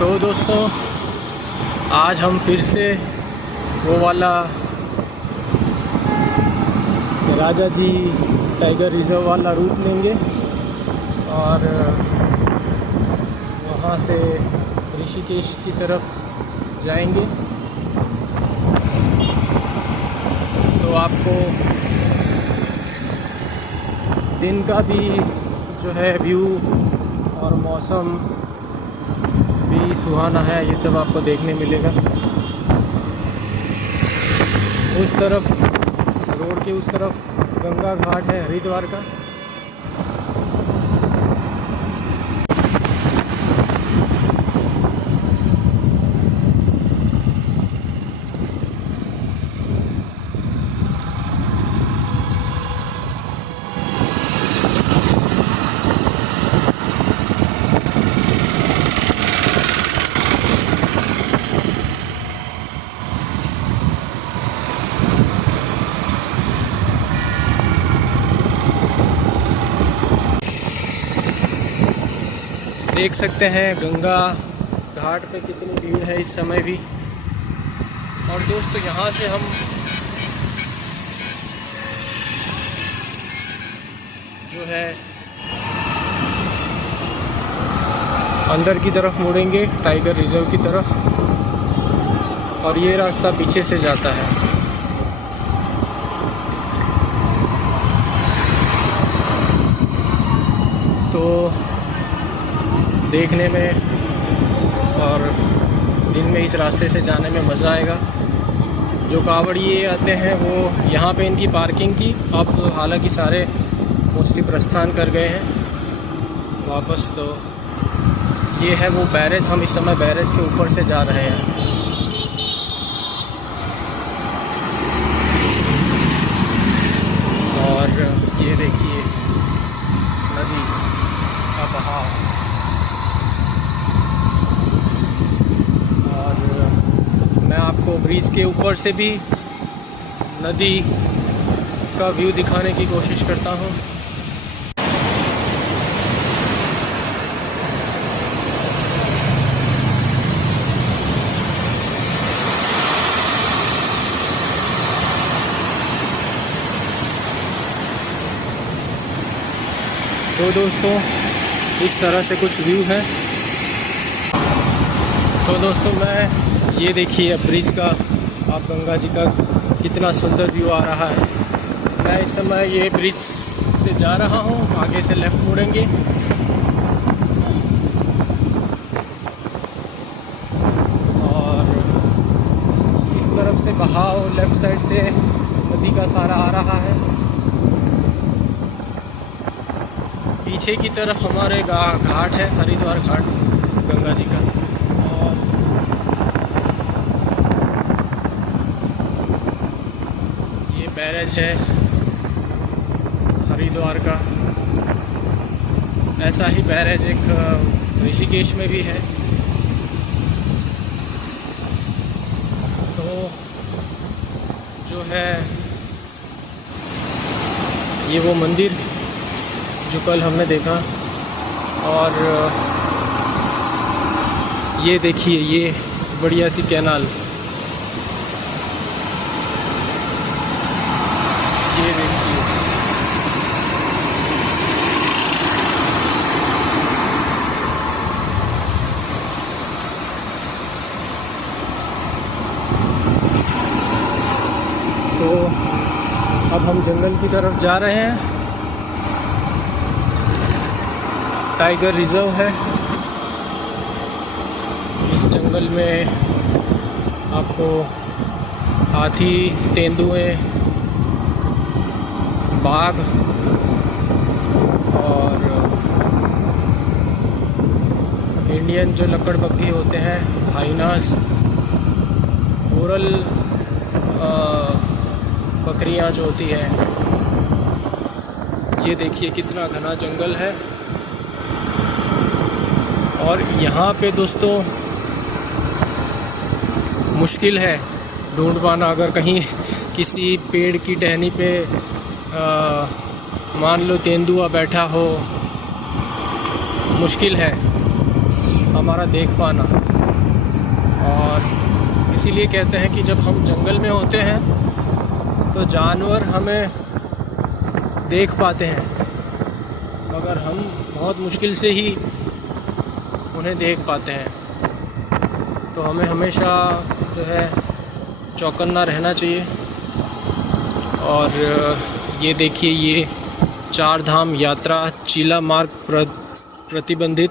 तो दोस्तों आज हम फिर से वो वाला राजा जी टाइगर रिज़र्व वाला रूट लेंगे और वहाँ से ऋषिकेश की तरफ जाएंगे। तो आपको दिन का भी जो है व्यू और मौसम भी सुहाना है, ये सब आपको देखने मिलेगा। उस तरफ रोड के उस तरफ गंगा घाट है हरिद्वार का। देख सकते हैं गंगा घाट पे कितनी भीड़ है इस समय भी। और दोस्तों यहाँ से हम जो है अंदर की तरफ मुड़ेंगे टाइगर रिजर्व की तरफ, और ये रास्ता पीछे से जाता है। तो देखने में और दिन में इस रास्ते से जाने में मज़ा आएगा। जो कांवड़िए आते हैं वो यहाँ पे इनकी पार्किंग थी, अब हालांकि सारे मोस्टली प्रस्थान कर गए हैं वापस। तो ये है वो बैरेज, हम इस समय बैरेज के ऊपर से जा रहे हैं। और ये देखिए नदी का बहाव। मैं आपको ब्रिज के ऊपर से भी नदी का व्यू दिखाने की कोशिश करता हूँ। तो दोस्तों इस तरह से कुछ व्यू है। तो दोस्तों ये देखिए ब्रिज का, आप गंगा जी का कितना सुंदर व्यू आ रहा है। मैं इस समय ये ब्रिज से जा रहा हूँ, आगे से लेफ़्ट मुड़ेंगे और इस तरफ से बहाव लेफ़्ट साइड से नदी का सारा आ रहा है। पीछे की तरफ हमारे घाट है, हरिद्वार घाट गंगा जी का। बैरेज है हरिद्वार का। ऐसा ही बैरेज एक ऋषिकेश में भी है। तो जो है ये वो मंदिर जो कल हमने देखा, और ये देखिए ये बढ़िया सी कैनाल। ये देखिए तो अब हम जंगल की तरफ जा रहे हैं। टाइगर रिजर्व है। इस जंगल में आपको हाथी, तेंदुए, बाघ और इंडियन जो लकड़बग्घे होते हैं, हाइनास, गोरल बकरियां जो होती हैं। ये देखिए कितना घना जंगल है। और यहाँ पे दोस्तों मुश्किल है ढूंढ पाना। अगर कहीं किसी पेड़ की टहनी पे मान लो तेंदुआ बैठा हो, मुश्किल है हमारा देख पाना। और इसीलिए कहते हैं कि जब हम जंगल में होते हैं तो जानवर हमें देख पाते हैं, मगर हम बहुत मुश्किल से ही उन्हें देख पाते हैं। तो हमें हमेशा जो है चौकन्ना रहना चाहिए। और ये देखिए, ये 4 धाम यात्रा चीला मार्ग प्रतिबंधित,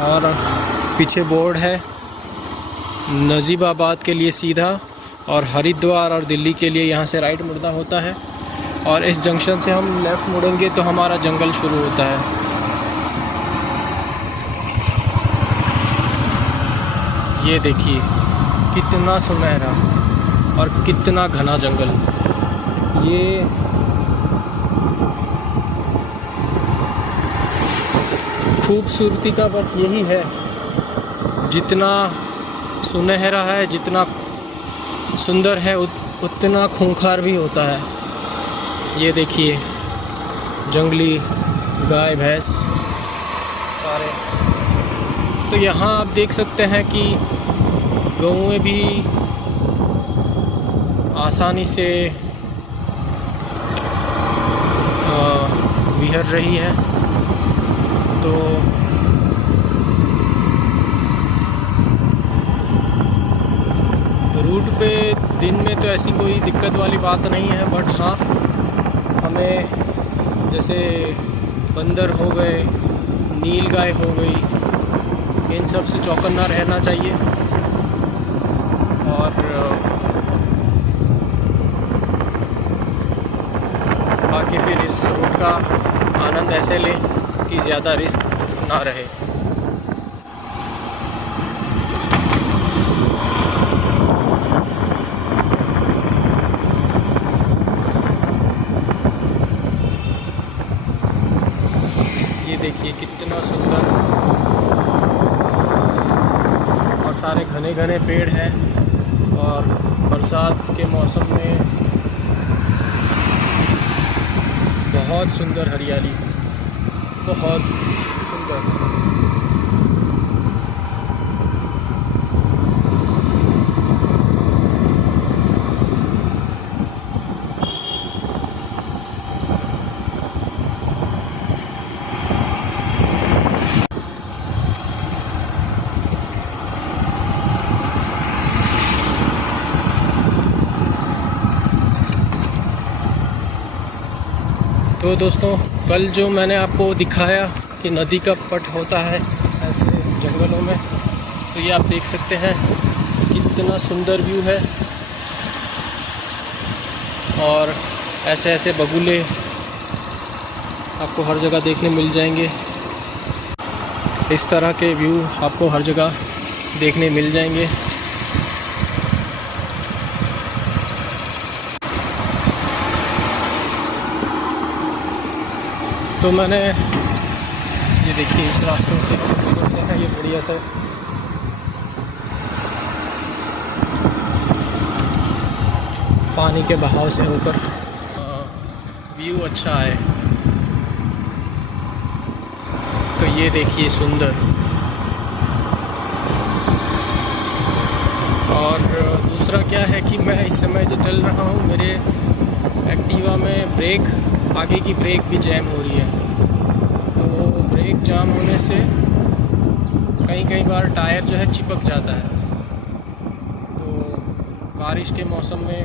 और पीछे बोर्ड है नजीबाबाद के लिए सीधा, और हरिद्वार और दिल्ली के लिए यहाँ से राइट मुड़ना होता है। और इस जंक्शन से हम लेफ़्ट मुड़ेंगे तो हमारा जंगल शुरू होता है। ये देखिए कितना सुनहरा और कितना घना जंगल। ये खूबसूरती का बस यही है, जितना सुनहरा है, जितना सुंदर है, उतना खूंखार भी होता है। ये देखिए जंगली गाय भैंस सारे। तो यहाँ आप देख सकते हैं कि गौएं भी आसानी से विहर रही है। तो रूट पे दिन में तो ऐसी कोई दिक्कत वाली बात नहीं है, बट हाँ हमें जैसे बंदर हो गए, नीलगाय हो गई, इन सब से चौकन्ना रहना चाहिए। और बाकी फिर इस रूट का आनंद ऐसे लें कि ज़्यादा रिस्क ना रहे। ये देखिए कितना सुंदर, और सारे घने घने पेड़ हैं, और बरसात के मौसम में बहुत सुंदर हरियाली, बहुत सुंदर। तो दोस्तों, कल जो मैंने आपको दिखाया कि नदी का पट होता है ऐसे जंगलों में, तो ये आप देख सकते हैं कितना सुंदर व्यू है। और ऐसे ऐसे बगुले आपको हर जगह देखने मिल जाएंगे। इस तरह के व्यू आपको हर जगह देखने मिल जाएंगे। तो मैंने ये देखिए इस रास्तों से गुजरते हैं, ये बढ़िया से पानी के बहाव से होकर व्यू अच्छा है। तो ये देखिए सुंदर। और दूसरा क्या है कि मैं इस समय जो चल रहा हूँ, मेरे एक्टिवा में ब्रेक, आगे की ब्रेक भी जैम हो रही है। तो ब्रेक जाम होने से कई बार टायर जो है चिपक जाता है। तो बारिश के मौसम में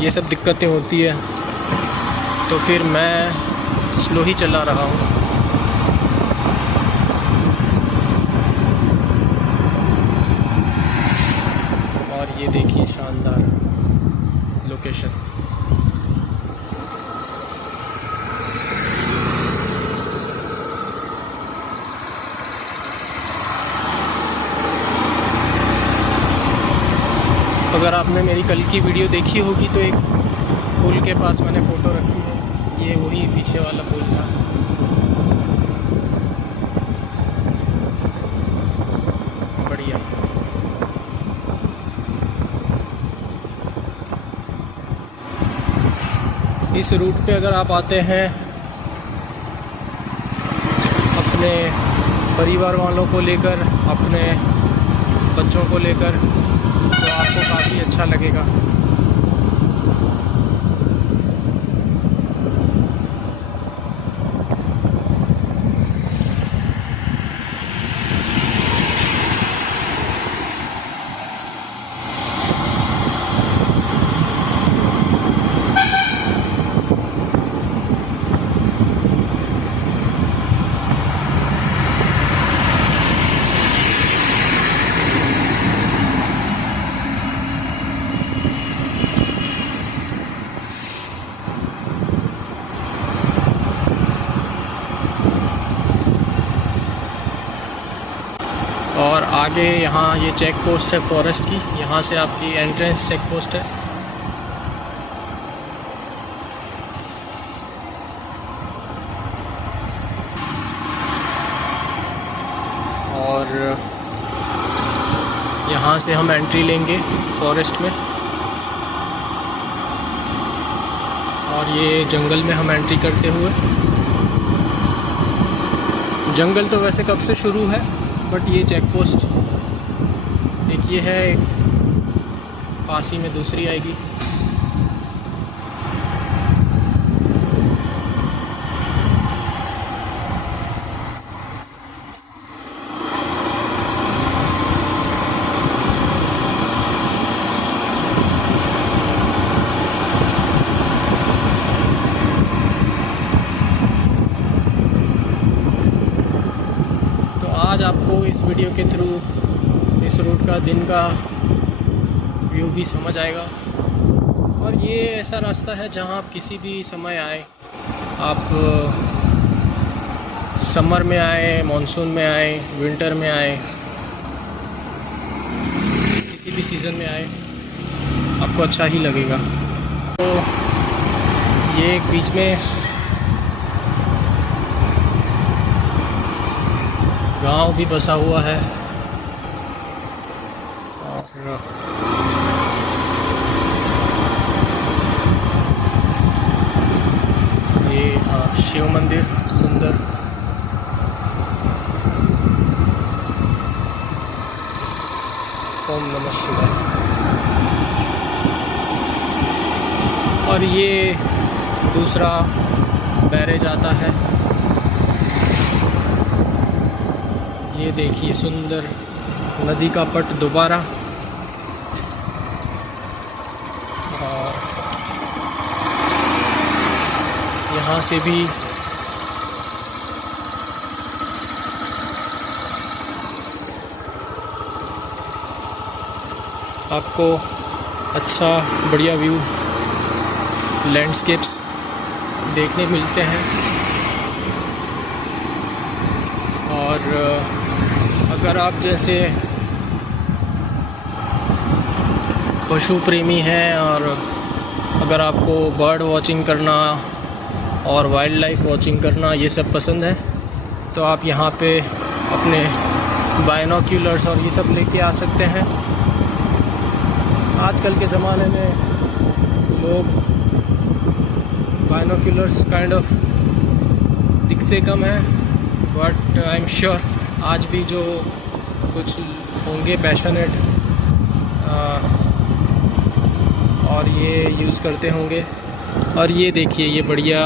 ये सब दिक्कतें होती है, तो फिर मैं स्लो ही चला रहा हूँ। और ये देखिए शानदार लोकेशन। अगर आपने मेरी कल की वीडियो देखी होगी तो एक पुल के पास मैंने फ़ोटो रखी है, ये वही पीछे वाला पुल था। बढ़िया। इस रूट पे अगर आप आते हैं अपने परिवार वालों को लेकर, अपने बच्चों को लेकर, तो आपको काफ़ी अच्छा लगेगा। और आगे यहाँ ये चेक पोस्ट है फॉरेस्ट की, यहाँ से आपकी एंट्रेंस चेक पोस्ट है। और यहाँ से हम एंट्री लेंगे फॉरेस्ट में, और ये जंगल में हम एंट्री करते हुए, जंगल तो वैसे कब से शुरू है, बट ये चेक पोस्ट एक ये है, पास ही में दूसरी आएगी। आज आपको इस वीडियो के थ्रू इस रूट का दिन का व्यू भी समझ आएगा। और ये ऐसा रास्ता है जहाँ आप किसी भी समय आए, आप समर में आए, मानसून में आए, विंटर में आए, किसी भी सीज़न में आए, आपको अच्छा ही लगेगा। तो ये एक बीच में गांव भी बसा हुआ है, और ये शिव मंदिर सुंदर, ओम नमः शिवाय। और ये दूसरा बैरेज आता है, ये देखिए सुंदर नदी का पट दोबारा। और यहाँ से भी आपको अच्छा बढ़िया व्यू, लैंडस्केप्स देखने मिलते हैं। और अगर आप जैसे पशु प्रेमी हैं, और अगर आपको बर्ड वॉचिंग करना और वाइल्ड लाइफ वॉचिंग करना ये सब पसंद है, तो आप यहाँ पे अपने बाइनोक्यूलर्स और ये सब लेके आ सकते हैं। आजकल के ज़माने में लोग बाइनोक्यूलर्स काइंड ऑफ दिखते कम हैं, बट आई एम श्योर आज भी जो कुछ होंगे पैशनेट और ये यूज़ करते होंगे। और ये देखिए ये बढ़िया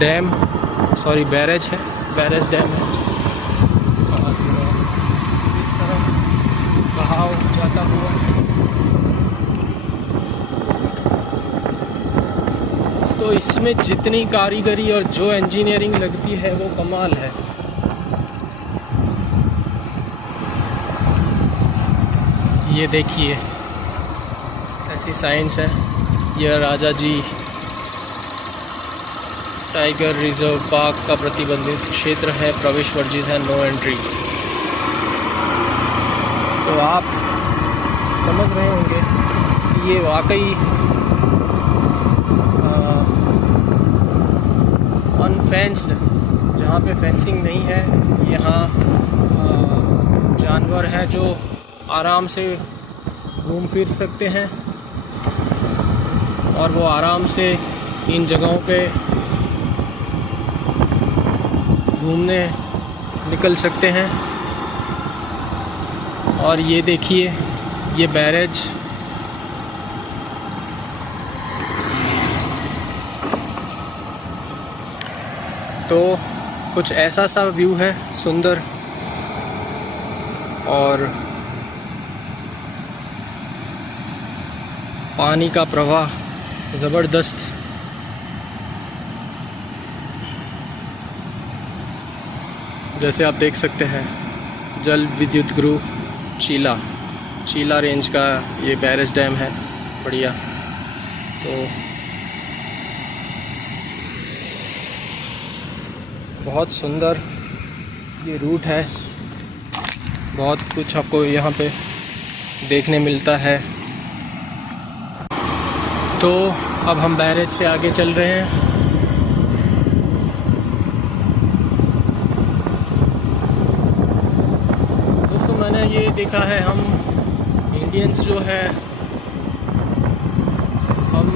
डैम, सॉरी बैरेज है, बैरेज डैम है। और इस तरह बहाव जाता हुआ, तो इसमें जितनी कारीगरी और जो इंजीनियरिंग लगती है वो कमाल है। ये देखिए ऐसी साइंस है। यह राजा जी टाइगर रिजर्व पार्क का प्रतिबंधित क्षेत्र है, प्रवेश वर्जित है, नो एंट्री। तो आप समझ रहे होंगे कि ये वाकई अनफेंस्ड, जहाँ पे फेंसिंग नहीं है, यहाँ जानवर हैं जो आराम से घूम फिर सकते हैं, और वो आराम से इन जगहों पे घूमने निकल सकते हैं। और ये देखिए, ये बैरेज तो कुछ ऐसा सा व्यू है, सुंदर और पानी का प्रवाह ज़बरदस्त। जैसे आप देख सकते हैं, जल विद्युत गृह चीला रेंज का ये बैरेज डैम है, बढ़िया। तो बहुत सुंदर ये रूट है, बहुत कुछ आपको यहाँ पे देखने मिलता है। तो अब हम बैरेज से आगे चल रहे हैं। दोस्तों, मैंने ये देखा है, हम इंडियंस जो है, हम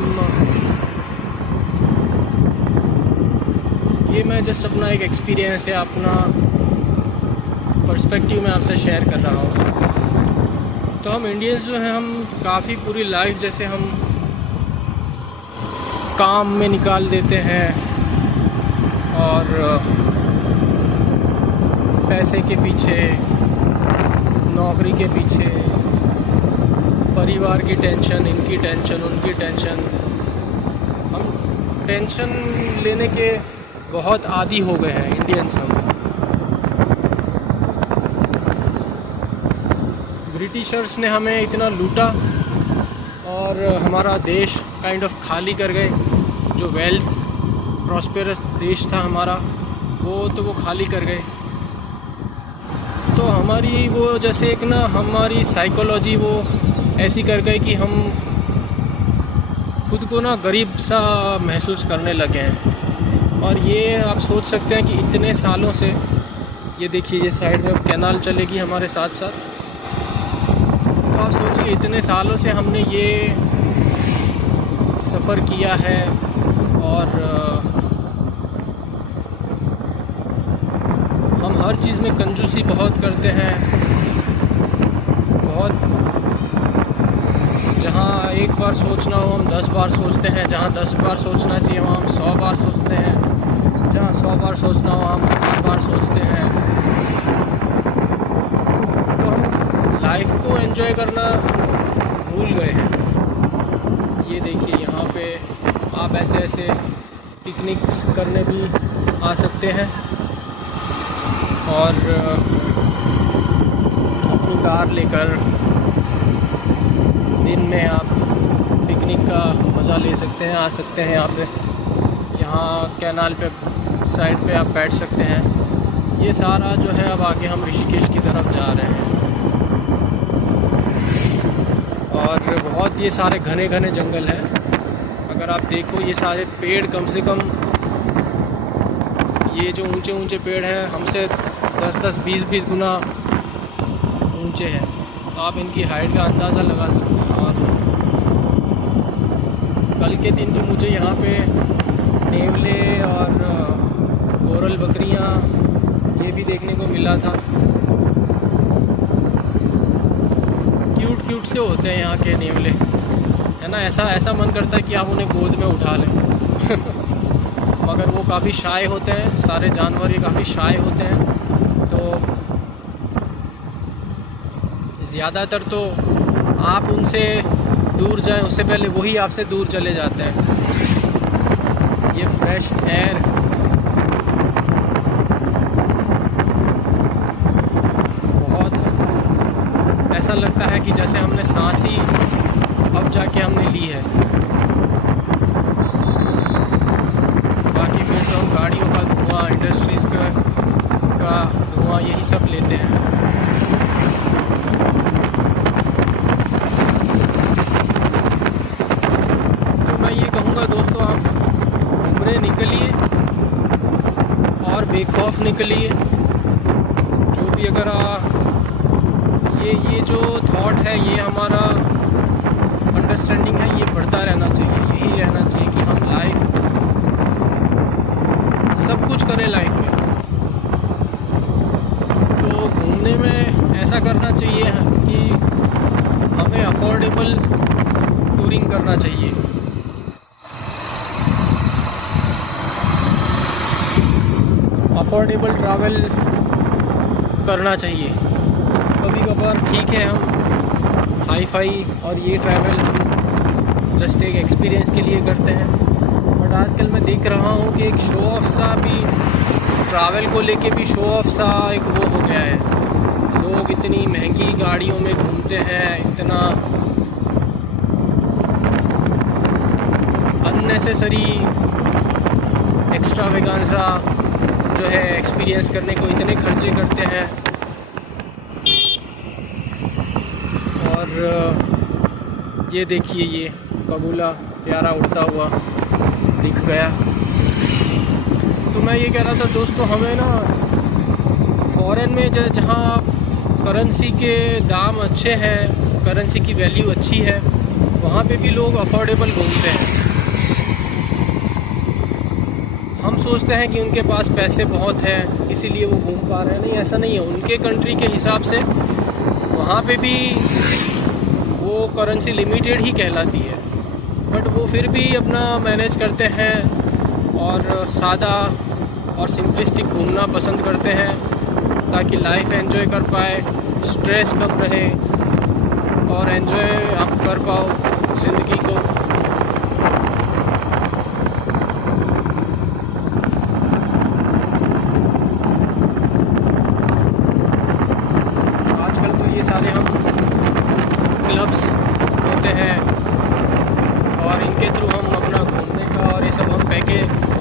ये मैं जस्ट अपना एक एक्सपीरियंस है, अपना पर्सपेक्टिव मैं आपसे शेयर कर रहा हूँ। तो हम इंडियंस जो हैं, हम काफ़ी पूरी लाइफ जैसे हम काम में निकाल देते हैं और पैसे के पीछे, नौकरी के पीछे, परिवार की टेंशन, इनकी टेंशन, उनकी टेंशन, हम टेंशन लेने के बहुत आदी हो गए हैं इंडियंस हम। ब्रिटिशर्स ने हमें इतना लूटा और हमारा देश काइंड ऑफ खाली कर गए। जो वेल्थ प्रॉस्पेरस देश था हमारा, वो खाली कर गए। तो हमारी वो जैसे एक ना, हमारी साइकोलॉजी वो ऐसी कर गए कि हम खुद को ना गरीब सा महसूस करने लगे हैं। और ये आप सोच सकते हैं कि इतने सालों से, ये देखिए, ये साइड में कैनाल चलेगी हमारे साथ साथ। तो आप सोचिए, इतने सालों से हमने ये सफ़र किया है और हम हर चीज़ में कंजूसी बहुत करते हैं। बहुत, जहाँ एक बार सोचना हो हम 10 बार सोचते हैं, जहाँ 10 बार सोचना चाहिए वहाँ हम 100 बार सोचते हैं, जहाँ 100 बार सोचना हो हम 1000 बार सोचते हैं। तो हम लाइफ को एंजॉय करना भूल गए हैं। ये देखिए, यहाँ पे आप ऐसे ऐसे पिकनिक्स करने भी आ सकते हैं और अपनी कार लेकर दिन में आप पिकनिक का मज़ा ले सकते हैं, आ सकते हैं। यहाँ कैनाल पे साइड पे आप बैठ सकते हैं। ये सारा जो है, अब आगे हम ऋषिकेश की तरफ जा रहे हैं और बहुत ये सारे घने घने जंगल हैं। अगर आप देखो, ये सारे पेड़ कम से कम, ये जो ऊंचे ऊंचे पेड़ हैं, हमसे 10-10, 20-20 गुना ऊंचे हैं। तो आप इनकी हाइट का अंदाज़ा लगा सकते हैं। और कल के दिन तो मुझे यहाँ पे नेवले और कोरल बकरियाँ ये भी देखने को मिला था। क्यूट से होते हैं यहाँ के नेवले, है ना। ऐसा मन करता है कि आप उन्हें गोद में उठा लें मगर वो काफ़ी शाय होते हैं, सारे जानवर ये काफ़ी शाय होते हैं। तो ज़्यादातर तो आप उनसे दूर जाएं, उससे पहले वही आपसे दूर चले जाते हैं। ये फ्रेश एयर, बहुत ऐसा लगता है कि जैसे हमने सांस ही अब जाके हमने ली है। बाकी फिर तो हम गाड़ियों का धुआं, इंडस्ट्रीज़ का धुआं, यही सब लेते हैं। तो मैं ये कहूँगा दोस्तों, आप घूमने निकलिए और बेखौफ निकलिए। जो भी अगर ये जो थॉट है, ये हमारा अंडरस्टैंडिंग है, ये बढ़ता रहना चाहिए। यही रहना चाहिए कि हम लाइफ सब कुछ करें लाइफ में। ऐसा करना चाहिए कि हमें अफोर्डेबल टूरिंग करना चाहिए। अफोर्डेबल ट्रैवल करना चाहिए। कभी कभार ठीक है हम हाई फाई और ये ट्रैवल हम जस्ट एक एक्सपीरियंस के लिए करते हैं, बट आजकल मैं देख रहा हूँ कि एक शो ऑफ सा भी ट्रैवल को लेके भी शो ऑफ सा एक वो हो गया है। लोग इतनी महंगी गाड़ियों में घूमते हैं, इतना अननेसेसरी एक्स्ट्रावेगांजा जो है एक्सपीरियंस करने को इतने खर्चे करते हैं। और ये देखिए, ये बगुला प्यारा उड़ता हुआ दिख गया। तो मैं ये कह रहा था दोस्तों, हमें ना फ़ॉरेन में जहाँ करेंसी के दाम अच्छे हैं, करेंसी की वैल्यू अच्छी है, वहाँ पे भी लोग अफोर्डेबल घूमते हैं। हम सोचते हैं कि उनके पास पैसे बहुत हैं इसीलिए वो घूम पा रहे हैं। नहीं, ऐसा नहीं है। उनके कंट्री के हिसाब से वहाँ पे भी वो करेंसी लिमिटेड ही कहलाती है, बट वो फिर भी अपना मैनेज करते हैं और सादा और सिंपलिस्टिक घूमना पसंद करते हैं ताकि लाइफ एंजॉय कर पाए, स्ट्रेस कम रहे और एंजॉय आप कर पाओ ज़िंदगी को। आजकल तो ये सारे हम क्लब्स होते हैं और इनके थ्रू हम अपना घूमने का और ये सब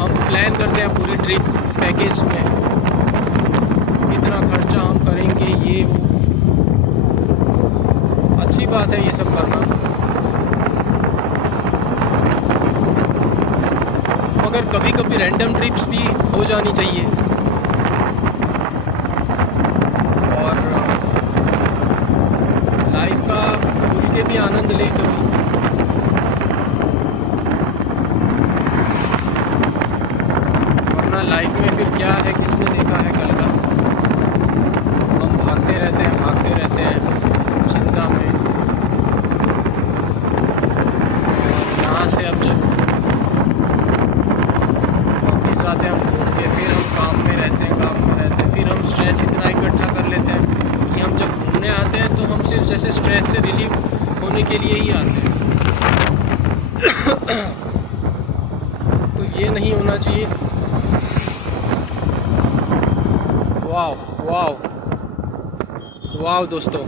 हम प्लान करते हैं पूरी ट्रिप पैकेज में, कितना खर्चा हम करेंगे, ये वो। अच्छी बात है ये सब करना, मगर कभी कभी रैंडम ट्रिप्स भी हो जानी चाहिए और लाइफ का खुल के भी आनंद ले कभी। वरना लाइफ में फिर क्या है, किसने देखा है कल का। हम भागते रहते हैं चिंता में। और यहाँ से अब जब वापस जाते हैं हम घूम के, फिर हम काम में रहते हैं, फिर हम स्ट्रेस इतना इकट्ठा कर लेते हैं कि हम जब घूमने आते हैं तो हम सिर्फ जैसे स्ट्रेस से रिलीव होने के लिए ही आते हैं। तो ये नहीं होना चाहिए। वाव दोस्तों,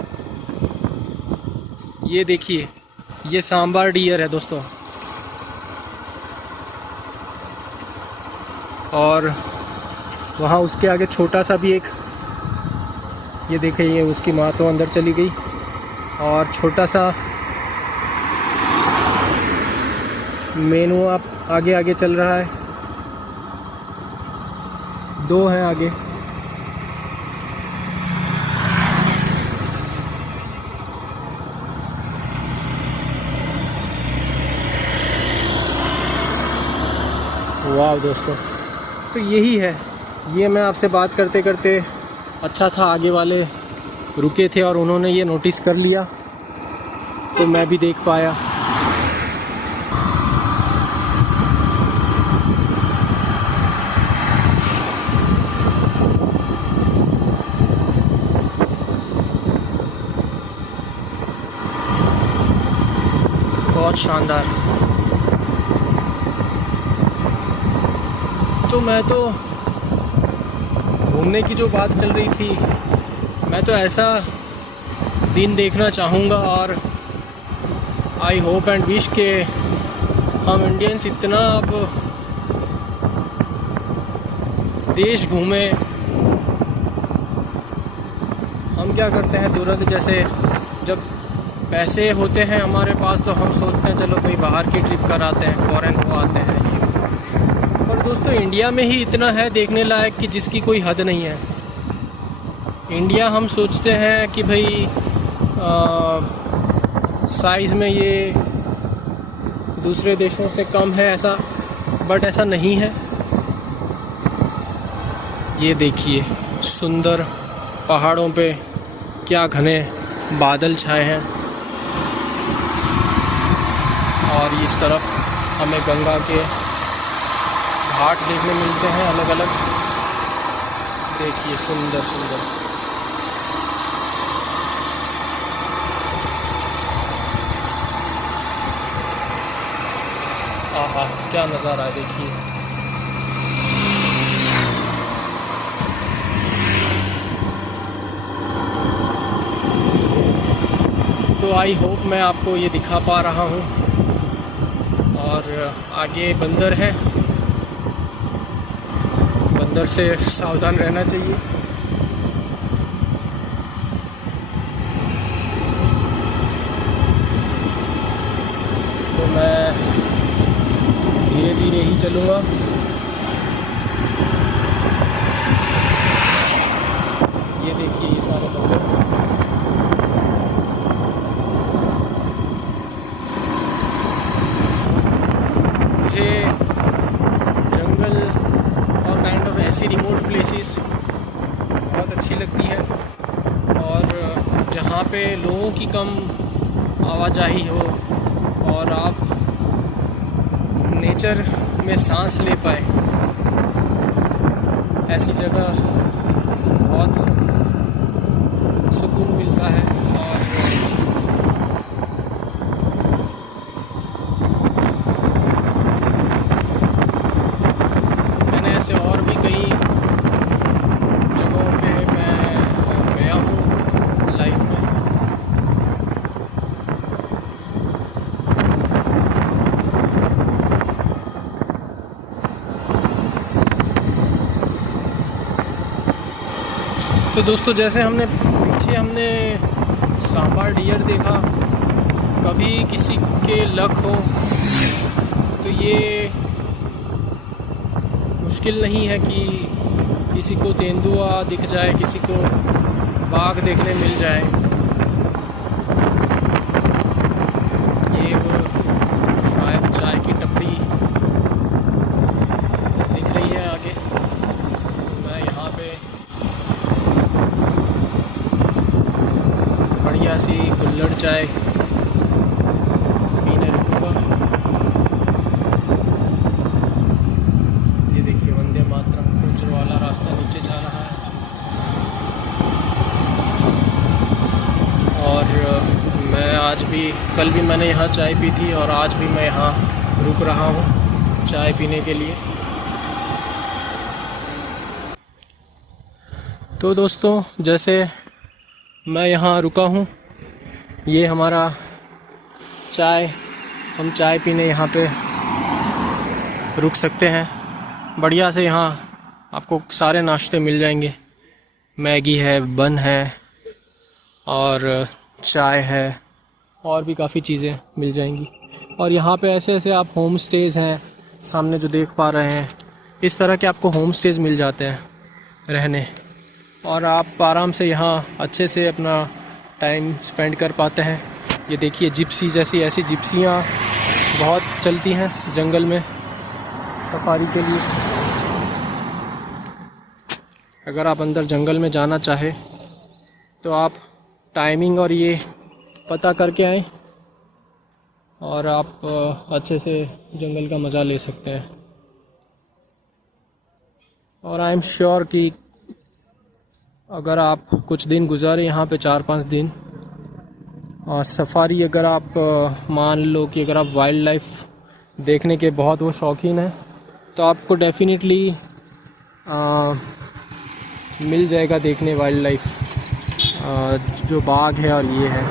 ये देखिए, ये सांबर डियर है दोस्तों। और वहाँ उसके आगे छोटा सा भी एक, ये देखिए, ये उसकी माँ तो अंदर चली गई और छोटा सा मेनू आप आगे चल रहा है। 2 हैं आगे। वाह दोस्तों, तो यही है। ये मैं आपसे बात करते करते, अच्छा था आगे वाले रुके थे और उन्होंने ये नोटिस कर लिया तो मैं भी देख पाया। बहुत शानदार। तो मैं तो घूमने की जो बात चल रही थी, मैं तो ऐसा दिन देखना चाहूँगा और आई होप एंड विश के हम इंडियंस इतना अब देश घूमें। हम क्या करते हैं तुरंत, जैसे जब पैसे होते हैं हमारे पास तो हम सोचते हैं चलो भाई बाहर की ट्रिप कराते हैं, फ़ॉरेन हो आते हैं। पर दोस्तों, इंडिया में ही इतना है देखने लायक कि जिसकी कोई हद नहीं है। इंडिया हम सोचते हैं कि भाई साइज़ में ये दूसरे देशों से कम है, ऐसा, बट ऐसा नहीं है। ये देखिए, सुंदर पहाड़ों पे क्या घने बादल छाए हैं। और इस तरफ हमें गंगा के घाट देखने मिलते हैं अलग अलग। देखिए सुंदर सुंदर। आहा क्या नज़ारा है देखिए। तो आई होप मैं आपको ये दिखा पा रहा हूँ। और आगे बंदर है, बंदर से सावधान रहना चाहिए। तो मैं धीरे धीरे ही चलूँगा। ये देखिए ये सारे बंदर। मुझे जंगल और काइंड ऑफ ऐसी रिमोट प्लेसेस बहुत अच्छी लगती है, और जहाँ पे लोगों की कम आवाजाही हो और आप नेचर में सांस ले पाए, ऐसी जगह बहुत सुकून मिलता है। और मैंने ऐसे और भी कई जगहों पे मैं गया हूँ लाइफ में। तो दोस्तों जैसे हमने सांभर डियर देखा, कभी किसी के लक हो तो ये मुश्किल नहीं है कि किसी को तेंदुआ दिख जाए, किसी को बाघ देखने मिल जाए। ये वो शायद चाय की टपरी दिख रही है आगे। मैं यहाँ पे बढ़िया सी कुल्हड़ चाय पीने रुकूँगा। ये देखिए वंदे मातरम कुंज वाला रास्ता नीचे जा रहा है। और मैं आज भी, कल भी मैंने यहाँ चाय पी थी और आज भी मैं यहाँ रुक रहा हूँ चाय पीने के लिए। तो दोस्तों जैसे मैं यहाँ रुका हूँ, ये हमारा हम चाय पीने यहाँ पे रुक सकते हैं। बढ़िया से यहाँ आपको सारे नाश्ते मिल जाएंगे। मैगी है, बन है और चाय है, और भी काफ़ी चीज़ें मिल जाएंगी। और यहाँ पे ऐसे ऐसे आप होम स्टेज़ हैं सामने जो देख पा रहे हैं, इस तरह के आपको होम स्टेज़ मिल जाते हैं रहने, और आप आराम से यहाँ अच्छे से अपना टाइम स्पेंड कर पाते हैं। ये देखिए जिप्सी जैसी ऐसी जिप्सियाँ बहुत चलती हैं जंगल में सफारी के लिए। अगर आप अंदर जंगल में जाना चाहे तो आप टाइमिंग और ये पता करके आएँ और आप अच्छे से जंगल का मज़ा ले सकते हैं। और आई एम श्योर कि अगर आप कुछ दिन गुजारे यहाँ पे 4-5 दिन, और सफारी अगर आप मान लो कि अगर आप वाइल्ड लाइफ देखने के बहुत वो शौकीन हैं तो आपको डेफिनेटली मिल जाएगा देखने वाइल्ड लाइफ, जो बाघ है और ये है।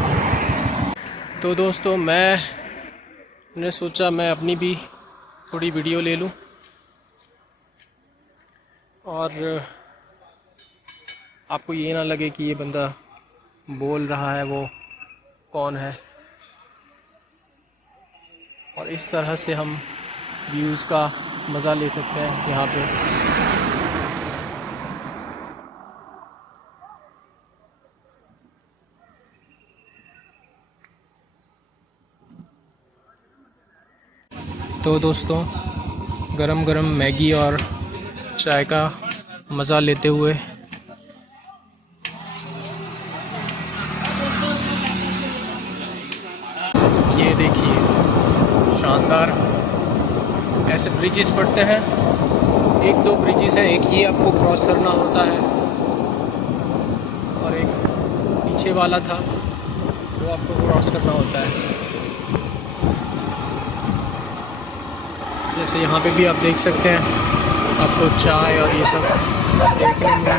तो दोस्तों मैंने सोचा मैं अपनी भी थोड़ी वीडियो ले लूँ और आपको ये ना लगे कि ये बंदा बोल रहा है वो कौन है। और इस तरह से हम व्यूज़ का मज़ा ले सकते हैं यहाँ पे। तो दोस्तों गरम गरम मैगी और चाय का मज़ा लेते हुए शानदार ऐसे ब्रिजेस पड़ते हैं। एक दो ब्रिजेस हैं, एक ही आपको क्रॉस करना होता है और एक पीछे वाला था वो आपको क्रॉस करना होता है। जैसे यहाँ पे भी आप देख सकते हैं, आपको चाय और ये सब देखने में,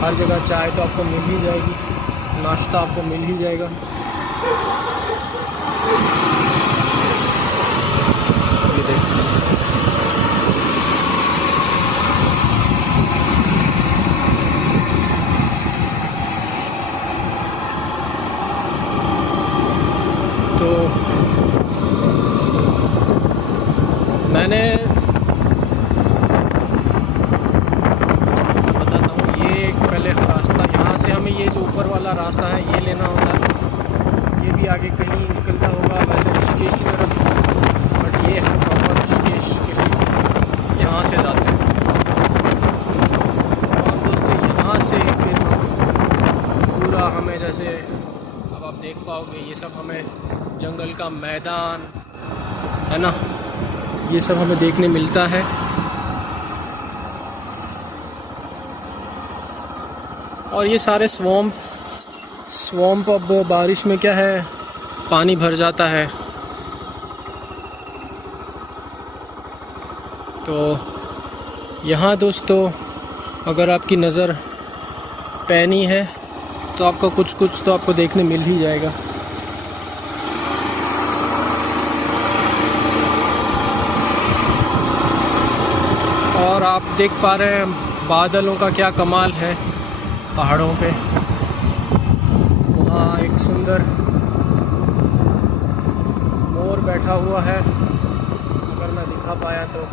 हर जगह चाय तो आपको मिल ही जाएगी, नाश्ता आपको मिल ही जाएगा। ये देखिए, तो मैंने बताता हूँ, ये एक पहले रास्ता, यहाँ से हमें ये जो ऊपर वाला रास्ता है ये लेना होता है। ये भी आगे कहीं निकलता होगा वैसे ऋषिकेश की तरफ, बट ये हम प्रॉपर ऋषिकेश के लिए यहाँ से जाते हैं। और दोस्तों यहाँ से फिर पूरा हमें, जैसे अब आप देख पाओगे, ये सब हमें जंगल का मैदान है ना, ये सब हमें देखने मिलता है। और ये सारे स्वॉम्प अब बारिश में क्या है, पानी भर जाता है। तो यहाँ दोस्तों अगर आपकी नज़र पैनी है तो आपका कुछ तो आपको देखने मिल ही जाएगा। और आप देख पा रहे हैं बादलों का क्या कमाल है पहाड़ों पे। वहाँ एक सुंदर मोर बैठा हुआ है, अगर मैं दिखा पाया तो।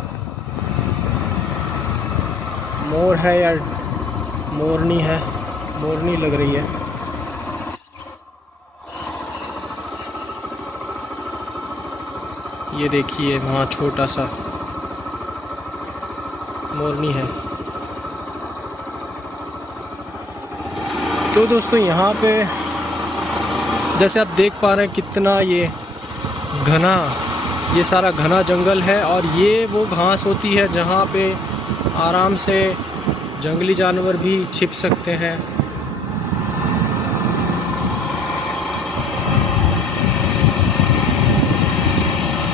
मोर है या मोरनी है, मोरनी लग रही है। ये देखिए वहाँ छोटा सा मोरनी है। तो दोस्तों यहाँ पे जैसे आप देख पा रहे हैं कितना ये घना, ये सारा घना जंगल है। और ये वो घास होती है जहाँ पे आराम से जंगली जानवर भी छिप सकते हैं।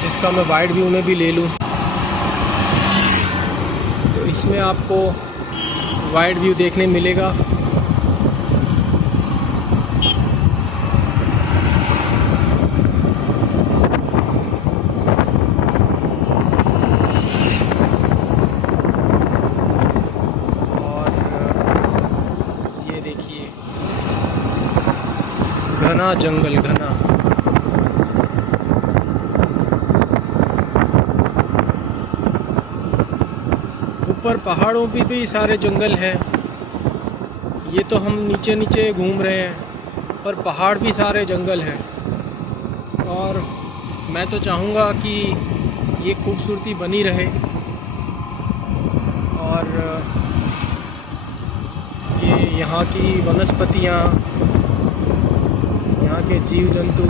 इसका मैं वाइड व्यू में भी ले लूँ तो इसमें आपको वाइड व्यू देखने मिलेगा। और ये देखिए घना जंगल, घना। ऊपर पहाड़ों पे भी सारे जंगल हैं। ये तो हम नीचे नीचे घूम रहे हैं, पर पहाड़ भी सारे जंगल हैं। और मैं तो चाहूँगा कि ये खूबसूरती बनी रहे और ये यहाँ की वनस्पतियाँ, यहाँ के जीव जंतु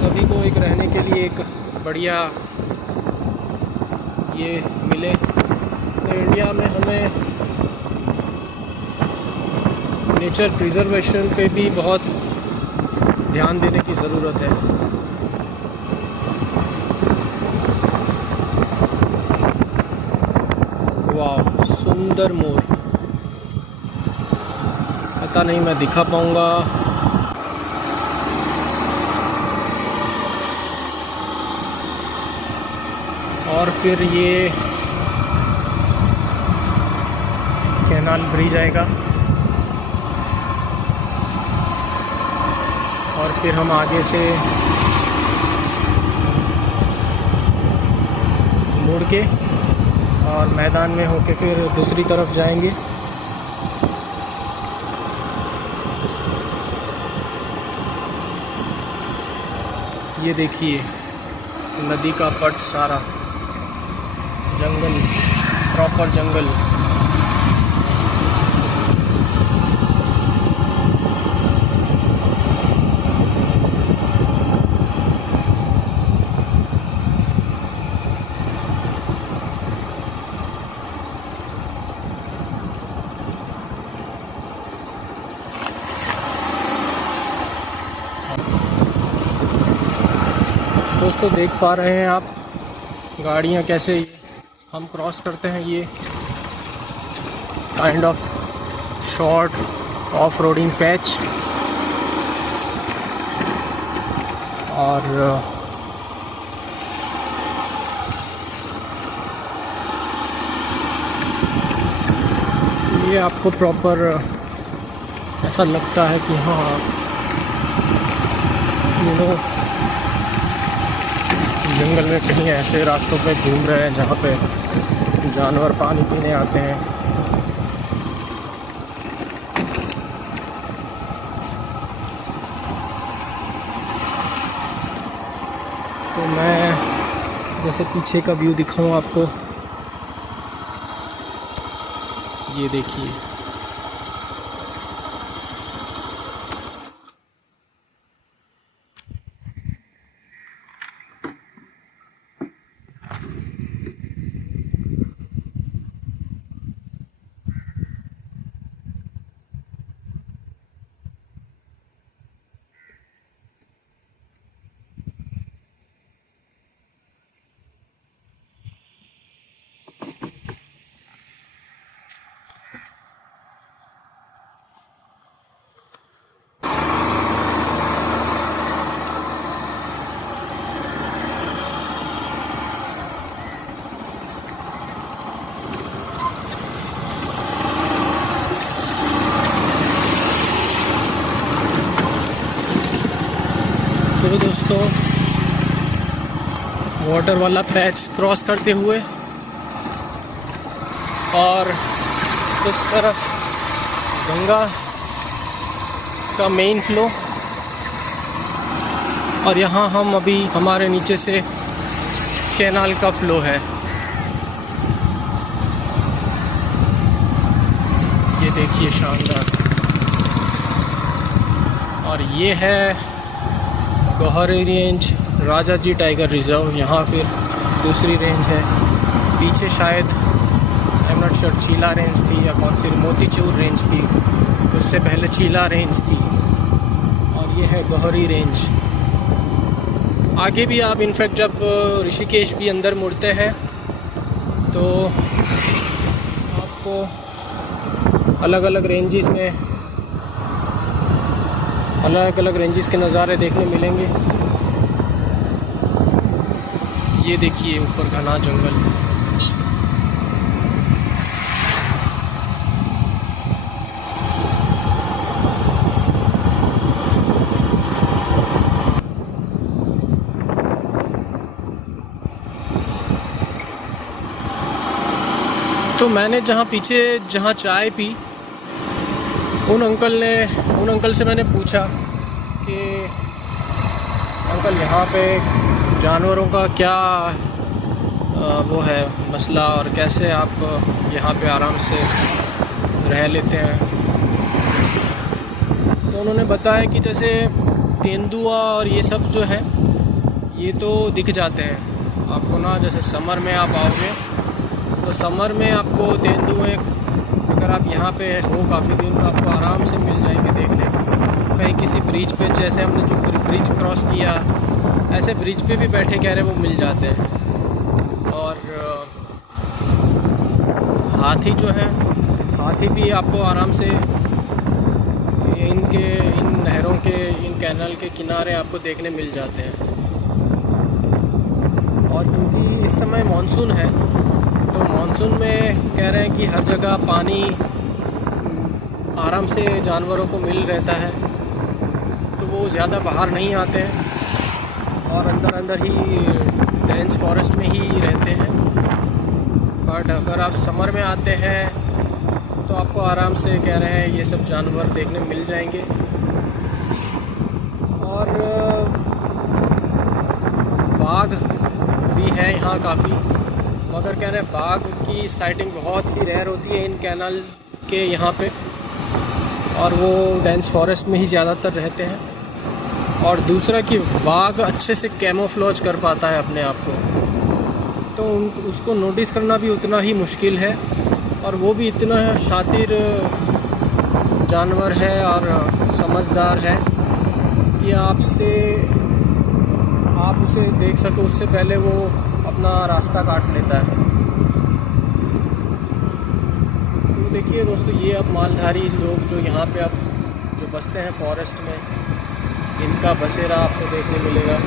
सभी को एक रहने के लिए एक बढ़िया ये मिले। तो इंडिया में हमें नेचर प्रिजर्वेशन पे भी बहुत ध्यान देने की ज़रूरत है। वाह, सुंदर मोर। पता नहीं मैं दिखा पाऊँगा। और फिर ये कैनाल ब्रिज आएगा और फिर हम आगे से मुड़ के और मैदान में होके फिर दूसरी तरफ जाएंगे। ये देखिए नदी का पट, सारा जंगल, प्रॉपर जंगल। दोस्तों देख पा रहे हैं आप गाड़ियाँ कैसे हम क्रॉस करते हैं। ये kind of short off roading patch और ये आपको प्रॉपर ऐसा लगता है कि हाँ जंगल में कहीं ऐसे रास्तों पे घूम रहे हैं जहाँ पे जानवर पानी पीने आते हैं। तो मैं जैसे पीछे का व्यू दिखाऊं आपको, ये देखिए तो दोस्तों वाटर वाला पैच क्रॉस करते हुए और उस तरफ गंगा का मेन फ्लो, और यहाँ हम अभी हमारे नीचे से कैनाल का फ्लो है। ये देखिए शानदार। और ये है Gohri range, Rajaji tiger reserve. यहाँ फिर दूसरी रेंज है पीछे, शायद I am not sure Chilla range थी या कौन सी मोतीचूर रेंज थी, उससे पहले चीला रेंज थी। और ये है गौहरी रेंज। आगे भी आप इनफैक्ट जब ऋषिकेश भी अंदर मुड़ते हैं तो आपको अलग अलग रेंजेस के नज़ारे देखने मिलेंगे। ये देखिए ऊपर घना जंगल। तो मैंने जहाँ चाय पी, उन अंकल से मैंने पूछा कि अंकल यहाँ पे जानवरों का क्या वो है मसला, और कैसे आप यहाँ पे आराम से रह लेते हैं। तो उन्होंने बताया कि जैसे तेंदुआ और ये सब जो है ये तो दिख जाते हैं आपको ना। जैसे समर में आप आओगे तो समर में आपको तेंदुए, अगर आप यहाँ पे हो काफ़ी दिन, तो आपको आराम से मिल जाएंगे देखने को। कहीं किसी ब्रिज पे, जैसे हमने जो ब्रिज क्रॉस किया, ऐसे ब्रिज पे भी बैठे कह रहे वो मिल जाते हैं। और हाथी जो है, हाथी भी आपको आराम से इन नहरों के, इन कैनाल के किनारे आपको देखने मिल जाते हैं। और क्योंकि इस समय मानसून है, तो मानसून में कह रहे हैं कि हर जगह पानी आराम से जानवरों को मिल रहता है, तो वो ज़्यादा बाहर नहीं आते हैं और अंदर ही डेंस फॉरेस्ट में ही रहते हैं। बट अगर आप समर में आते हैं तो आपको आराम से, कह रहे हैं, ये सब जानवर देखने मिल जाएंगे। और बाघ भी है यहाँ काफ़ी, मगर कह रहे हैं बाघ की साइटिंग बहुत ही रेयर होती है इन कैनाल के यहाँ पे, और वो डेंस फॉरेस्ट में ही ज़्यादातर रहते हैं। और दूसरा कि बाघ अच्छे से कैमोफ्लेज कर पाता है अपने आप को, तो उसको नोटिस करना भी उतना ही मुश्किल है। और वो भी इतना शातिर जानवर है और समझदार है कि आप उसे देख सको उससे पहले वो अपना रास्ता काट लेता है। तो देखिए दोस्तों, ये अब मालधारी लोग जो यहाँ पे अब जो बसते हैं फॉरेस्ट में, इनका बसेरा आपको देखने मिलेगा।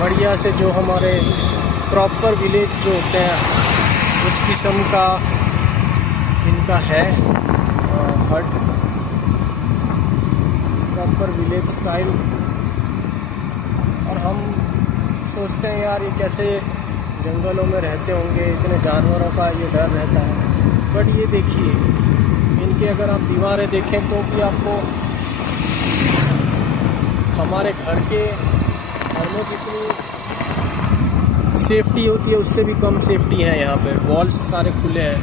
बढ़िया से जो हमारे प्रॉपर विलेज जो होते हैं उस किस्म का इनका है हट, प्रॉपर विलेज स्टाइल। और हम सोचते हैं यार ये कैसे जंगलों में रहते होंगे, इतने जानवरों का ये डर रहता है। बट ये देखिए इनके अगर आप दीवारें देखें तो भी आपको हमारे घर में जितनी सेफ्टी होती है उससे भी कम सेफ्टी है यहाँ पे। वॉल्स सारे खुले हैं।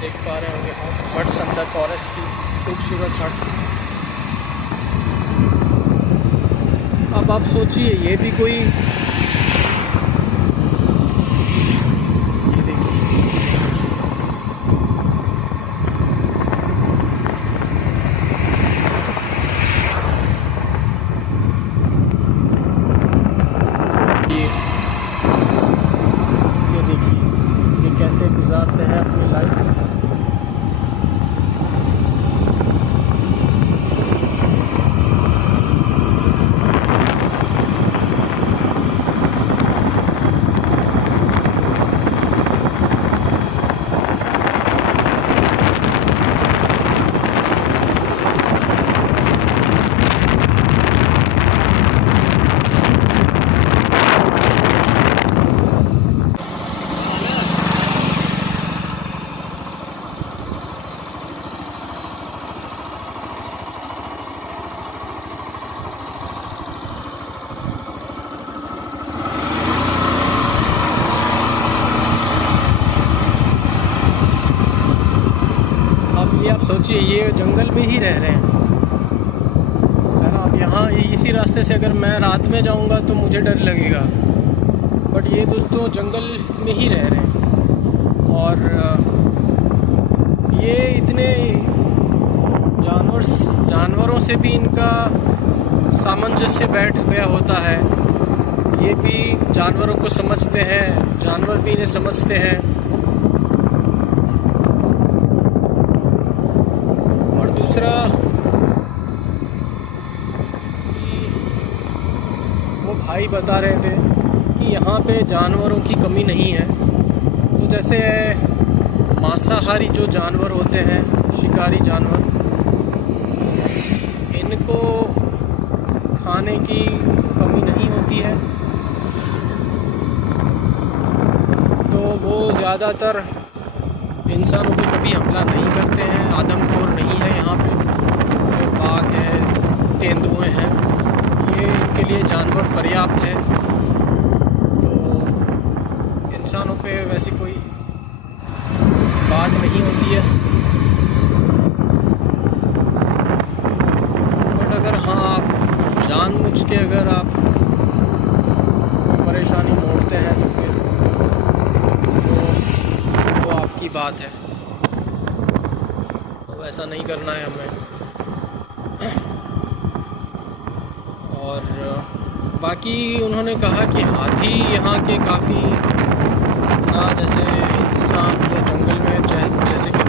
देख पा रहे होंगे हट्स अंदर फॉरेस्ट की, खूबसूरत हट्स। अब आप सोचिए ये भी कोई, ये देखिए ये देखिए ये कैसे गुजारते हैं अपनी लाइफ। ये आप सोचिए ये जंगल में ही रह रहे हैं, है ना। अब यहाँ इसी रास्ते से अगर मैं रात में जाऊँगा तो मुझे डर लगेगा, बट ये दोस्तों जंगल में ही रह रहे हैं। और ये इतने जानवरों से भी इनका सामंजस्य बैठ गया होता है। ये भी जानवरों को समझते हैं, जानवर भी इन्हें समझते हैं। दूसरा वो भाई बता रहे थे कि यहाँ पे जानवरों की कमी नहीं है। तो जैसे मांसाहारी जो जानवर होते हैं, शिकारी जानवर, इनको खाने की कमी नहीं होती है। तो वो ज़्यादातर इंसानों पे कभी हमला नहीं करते हैं, आदमखोर नहीं है। यहाँ पे जो बाघ हैं, तेंदुए हैं, ये इनके लिए जानवर पर्याप्त है। तो इंसानों पे वैसी कोई बात नहीं होती है। बट अगर हाँ आप जानबूझ के अगर आप कोई परेशानी मोड़ते हैं तो फिर वो आपकी बात है। तो ऐसा नहीं करना है हमें। और बाकी उन्होंने कहा कि हाथी यहाँ के काफ़ी जैसे इंसान जो जंगल में जैसे कि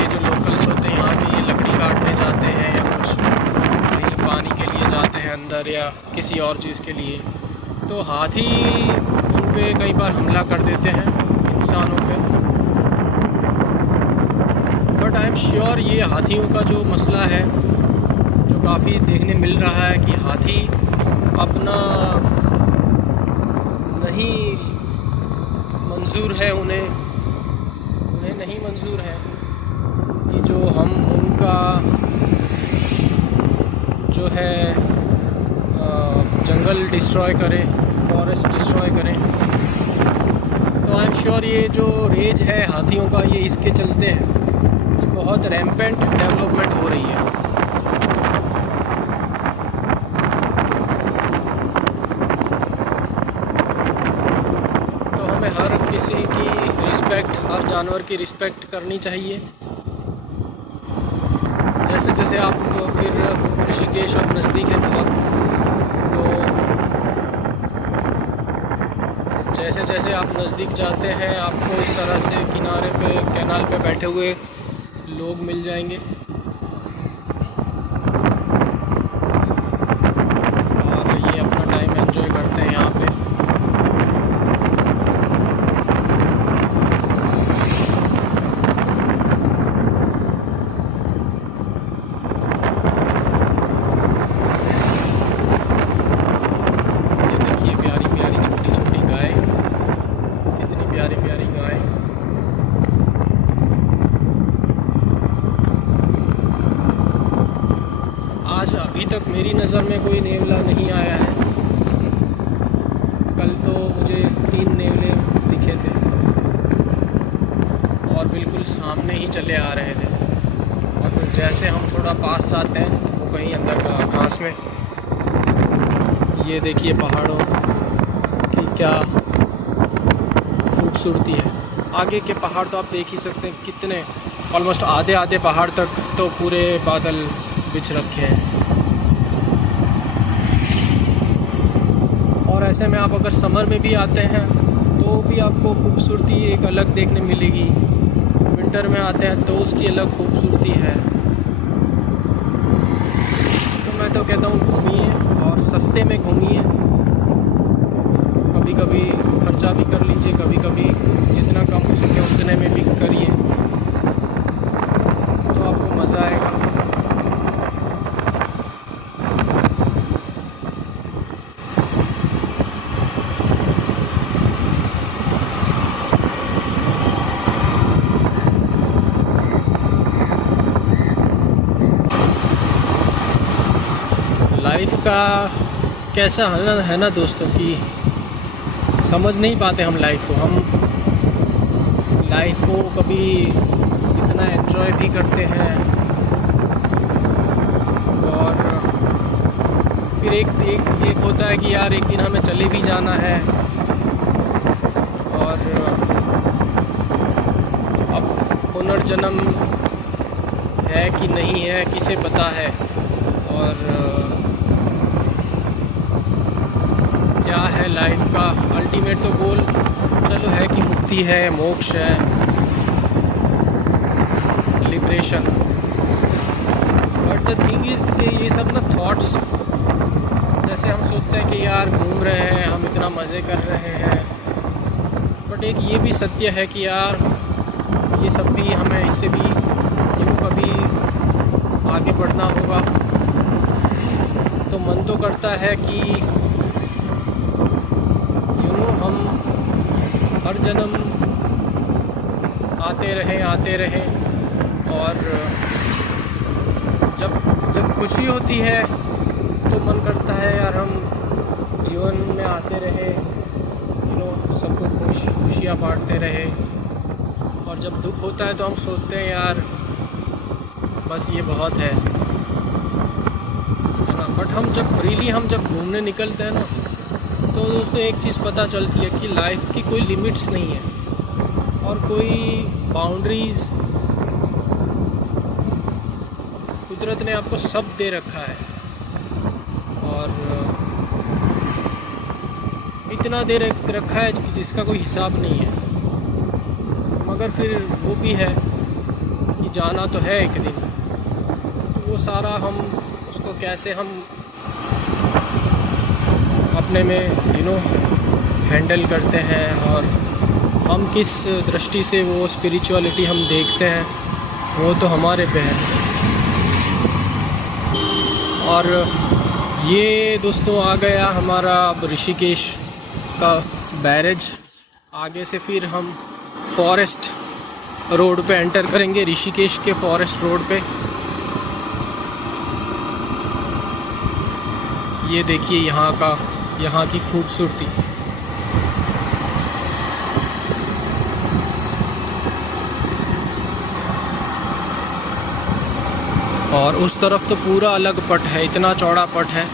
ये जो लोकल्स होते हैं यहाँ के, ये लकड़ी काटने जाते हैं या कुछ कहीं पानी के लिए जाते हैं अंदर या किसी और चीज़ के लिए, तो हाथी उन पे कई बार हमला कर देते हैं इंसानों पे। बट आई एम श्योर ये हाथियों का जो मसला है, जो काफ़ी देखने मिल रहा है कि हाथी अपना नहीं मंजूर है, उन्हें नहीं मंजूर है कि जो हम उनका जो है जंगल डिस्ट्रॉय करें, फॉरेस्ट डिस्ट्रॉय करें। तो आई एम श्योर ये जो रेज है हाथियों का, ये इसके चलते हैं कि बहुत रैम्पेंट डेवलपमेंट हो रही है। तो हमें हर किसी की रिस्पेक्ट, हर जानवर की रिस्पेक्ट करनी चाहिए। जैसे जैसे आप फिर ऋषिकेश अब नज़दीक है बहुत, तो जैसे जैसे आप नज़दीक जाते हैं आपको इस तरह से किनारे पे, कैनाल पे बैठे हुए लोग मिल जाएंगे और ये अपना टाइम एंजॉय करते हैं यहाँ पे। आज अभी तक मेरी नज़र में कोई नेवला नहीं आया है। कल तो मुझे 3 नेवले दिखे थे और बिल्कुल सामने ही चले आ रहे थे, और फिर जैसे हम थोड़ा पास जाते हैं वो कहीं अंदर का घास में। ये देखिए पहाड़ों की क्या खूबसूरती है। आगे के पहाड़ तो आप देख ही सकते हैं, कितने ऑलमोस्ट आधे आधे पहाड़ तक तो पूरे बादल बिछ रखे हैं। और ऐसे में आप अगर समर में भी आते हैं तो भी आपको खूबसूरती एक अलग देखने मिलेगी। विंटर में आते हैं तो उसकी अलग खूबसूरती है। तो मैं तो कहता हूँ घूमिए और सस्ते में घूमिए। कभी कभी खर्चा भी कर लीजिए, कभी कभी जितना कम हो सके उतने में भी करिए, तो आपको मज़ा आएगा। लाइफ का कैसा है ना दोस्तों, कि समझ नहीं पाते हम लाइफ को। हम लाइफ को कभी इतना एंजॉय भी करते हैं और फिर एक होता है कि यार एक दिन हमें चले भी जाना है, और अब पुनर्जन्म है कि नहीं है किसे पता है, और क्या है लाइफ का अल्टीमेट तो गोल चलो है कि मुक्ति है, मोक्ष है, liberation. But the thing is कि ये सब ना थॉट्स, जैसे हम सोचते हैं कि यार घूम रहे हैं हम, इतना मज़े कर रहे हैं, बट एक ये भी सत्य है कि यार ये सब भी हमें, इससे भी क्यों कभी आगे बढ़ना होगा। तो मन तो करता है कि हम हर जन्म आते रहें, और जब खुशी होती है तो मन करता है यार हम जीवन में आते रहे, सबको खुशियाँ बांटते रहे। और जब दुख होता है तो हम सोचते हैं यार बस ये बहुत है ना। बट हम जब घूमने निकलते हैं ना, तो दोस्तों एक चीज़ पता चलती है कि लाइफ की कोई लिमिट्स नहीं है और कोई बाउंड्रीज़। कुदरत ने आपको सब दे रखा है और इतना दे रखा है कि जिसका कोई हिसाब नहीं है। मगर फिर वो भी है कि जाना तो है एक दिन, तो वो सारा हम उसको कैसे हम अपने में हैंडल करते हैं, और हम किस दृष्टि से वो स्पिरिचुअलिटी हम देखते हैं, वो तो हमारे पे है। और ये दोस्तों आ गया हमारा अब ऋषिकेश का बैरेज। आगे से फिर हम फॉरेस्ट रोड पे एंटर करेंगे, ऋषिकेश के फॉरेस्ट रोड पे। ये देखिए यहाँ की खूबसूरती। और उस तरफ तो पूरा अलग पट है, इतना चौड़ा पट है।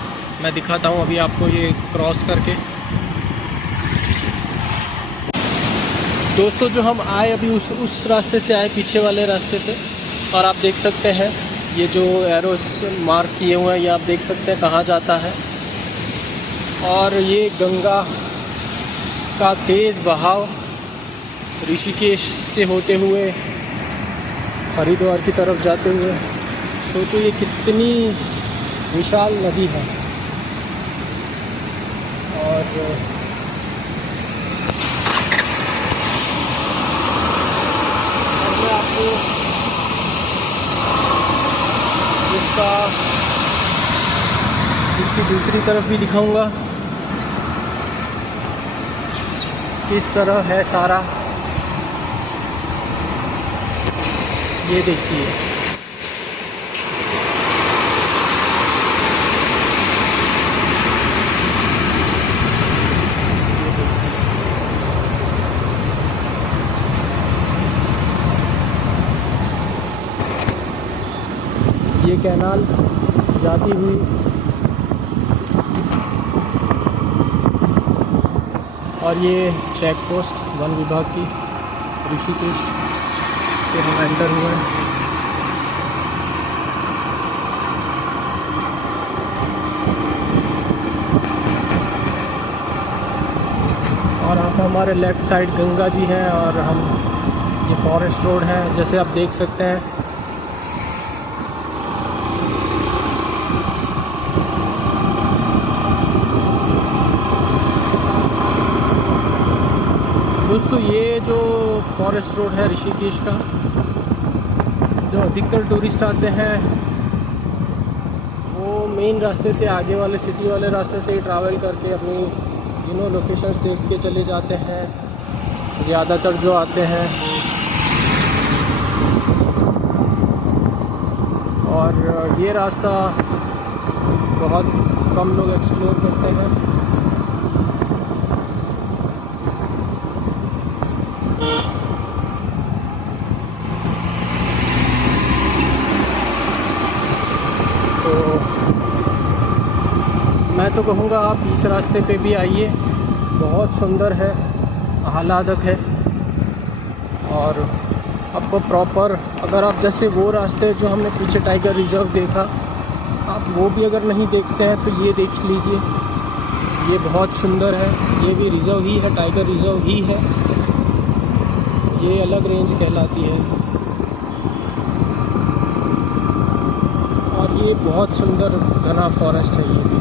मैं दिखाता हूँ अभी आपको ये क्रॉस करके। दोस्तों जो हम आए अभी उस रास्ते से आए, पीछे वाले रास्ते से, और आप देख सकते हैं ये जो एरोस मार्क किए हुए हैं, ये आप देख सकते हैं कहाँ जाता है। और ये गंगा का तेज़ बहाव ऋषिकेश से होते हुए हरिद्वार की तरफ जाते हुए, सोचो ये कितनी विशाल नदी है। और मैं आपको इसकी दूसरी तरफ भी दिखाऊंगा किस तरह है सारा। ये देखिए, ये कैनाल जाती हुई और ये चेक पोस्ट वन विभाग की ऋषिकेश से हम एंटर हुए हैं। और यहाँ पर हमारे लेफ़्ट साइड गंगा जी हैं और हम ये फॉरेस्ट रोड है, जैसे आप देख सकते हैं। दोस्तों ये जो फॉरेस्ट रोड है ऋषिकेश का, जो अधिकतर टूरिस्ट आते हैं वो मेन रास्ते से, आगे वाले सिटी वाले रास्ते से ही ट्रैवल करके अपनी लोकेशंस देख के चले जाते हैं ज़्यादातर जो आते हैं। और ये रास्ता बहुत कम लोग एक्सप्लोर करते हैं। मैं तो कहूँगा आप इस रास्ते पे भी आइए, बहुत सुंदर है, आह्लादक है। और आपको प्रॉपर, अगर आप जैसे वो रास्ते जो हमने पीछे टाइगर रिज़र्व देखा, आप वो भी अगर नहीं देखते हैं तो ये देख लीजिए, ये बहुत सुंदर है। ये भी रिज़र्व ही है, टाइगर रिज़र्व ही है, ये अलग रेंज कहलाती है। और ये बहुत सुंदर घना फॉरेस्ट है ये भी।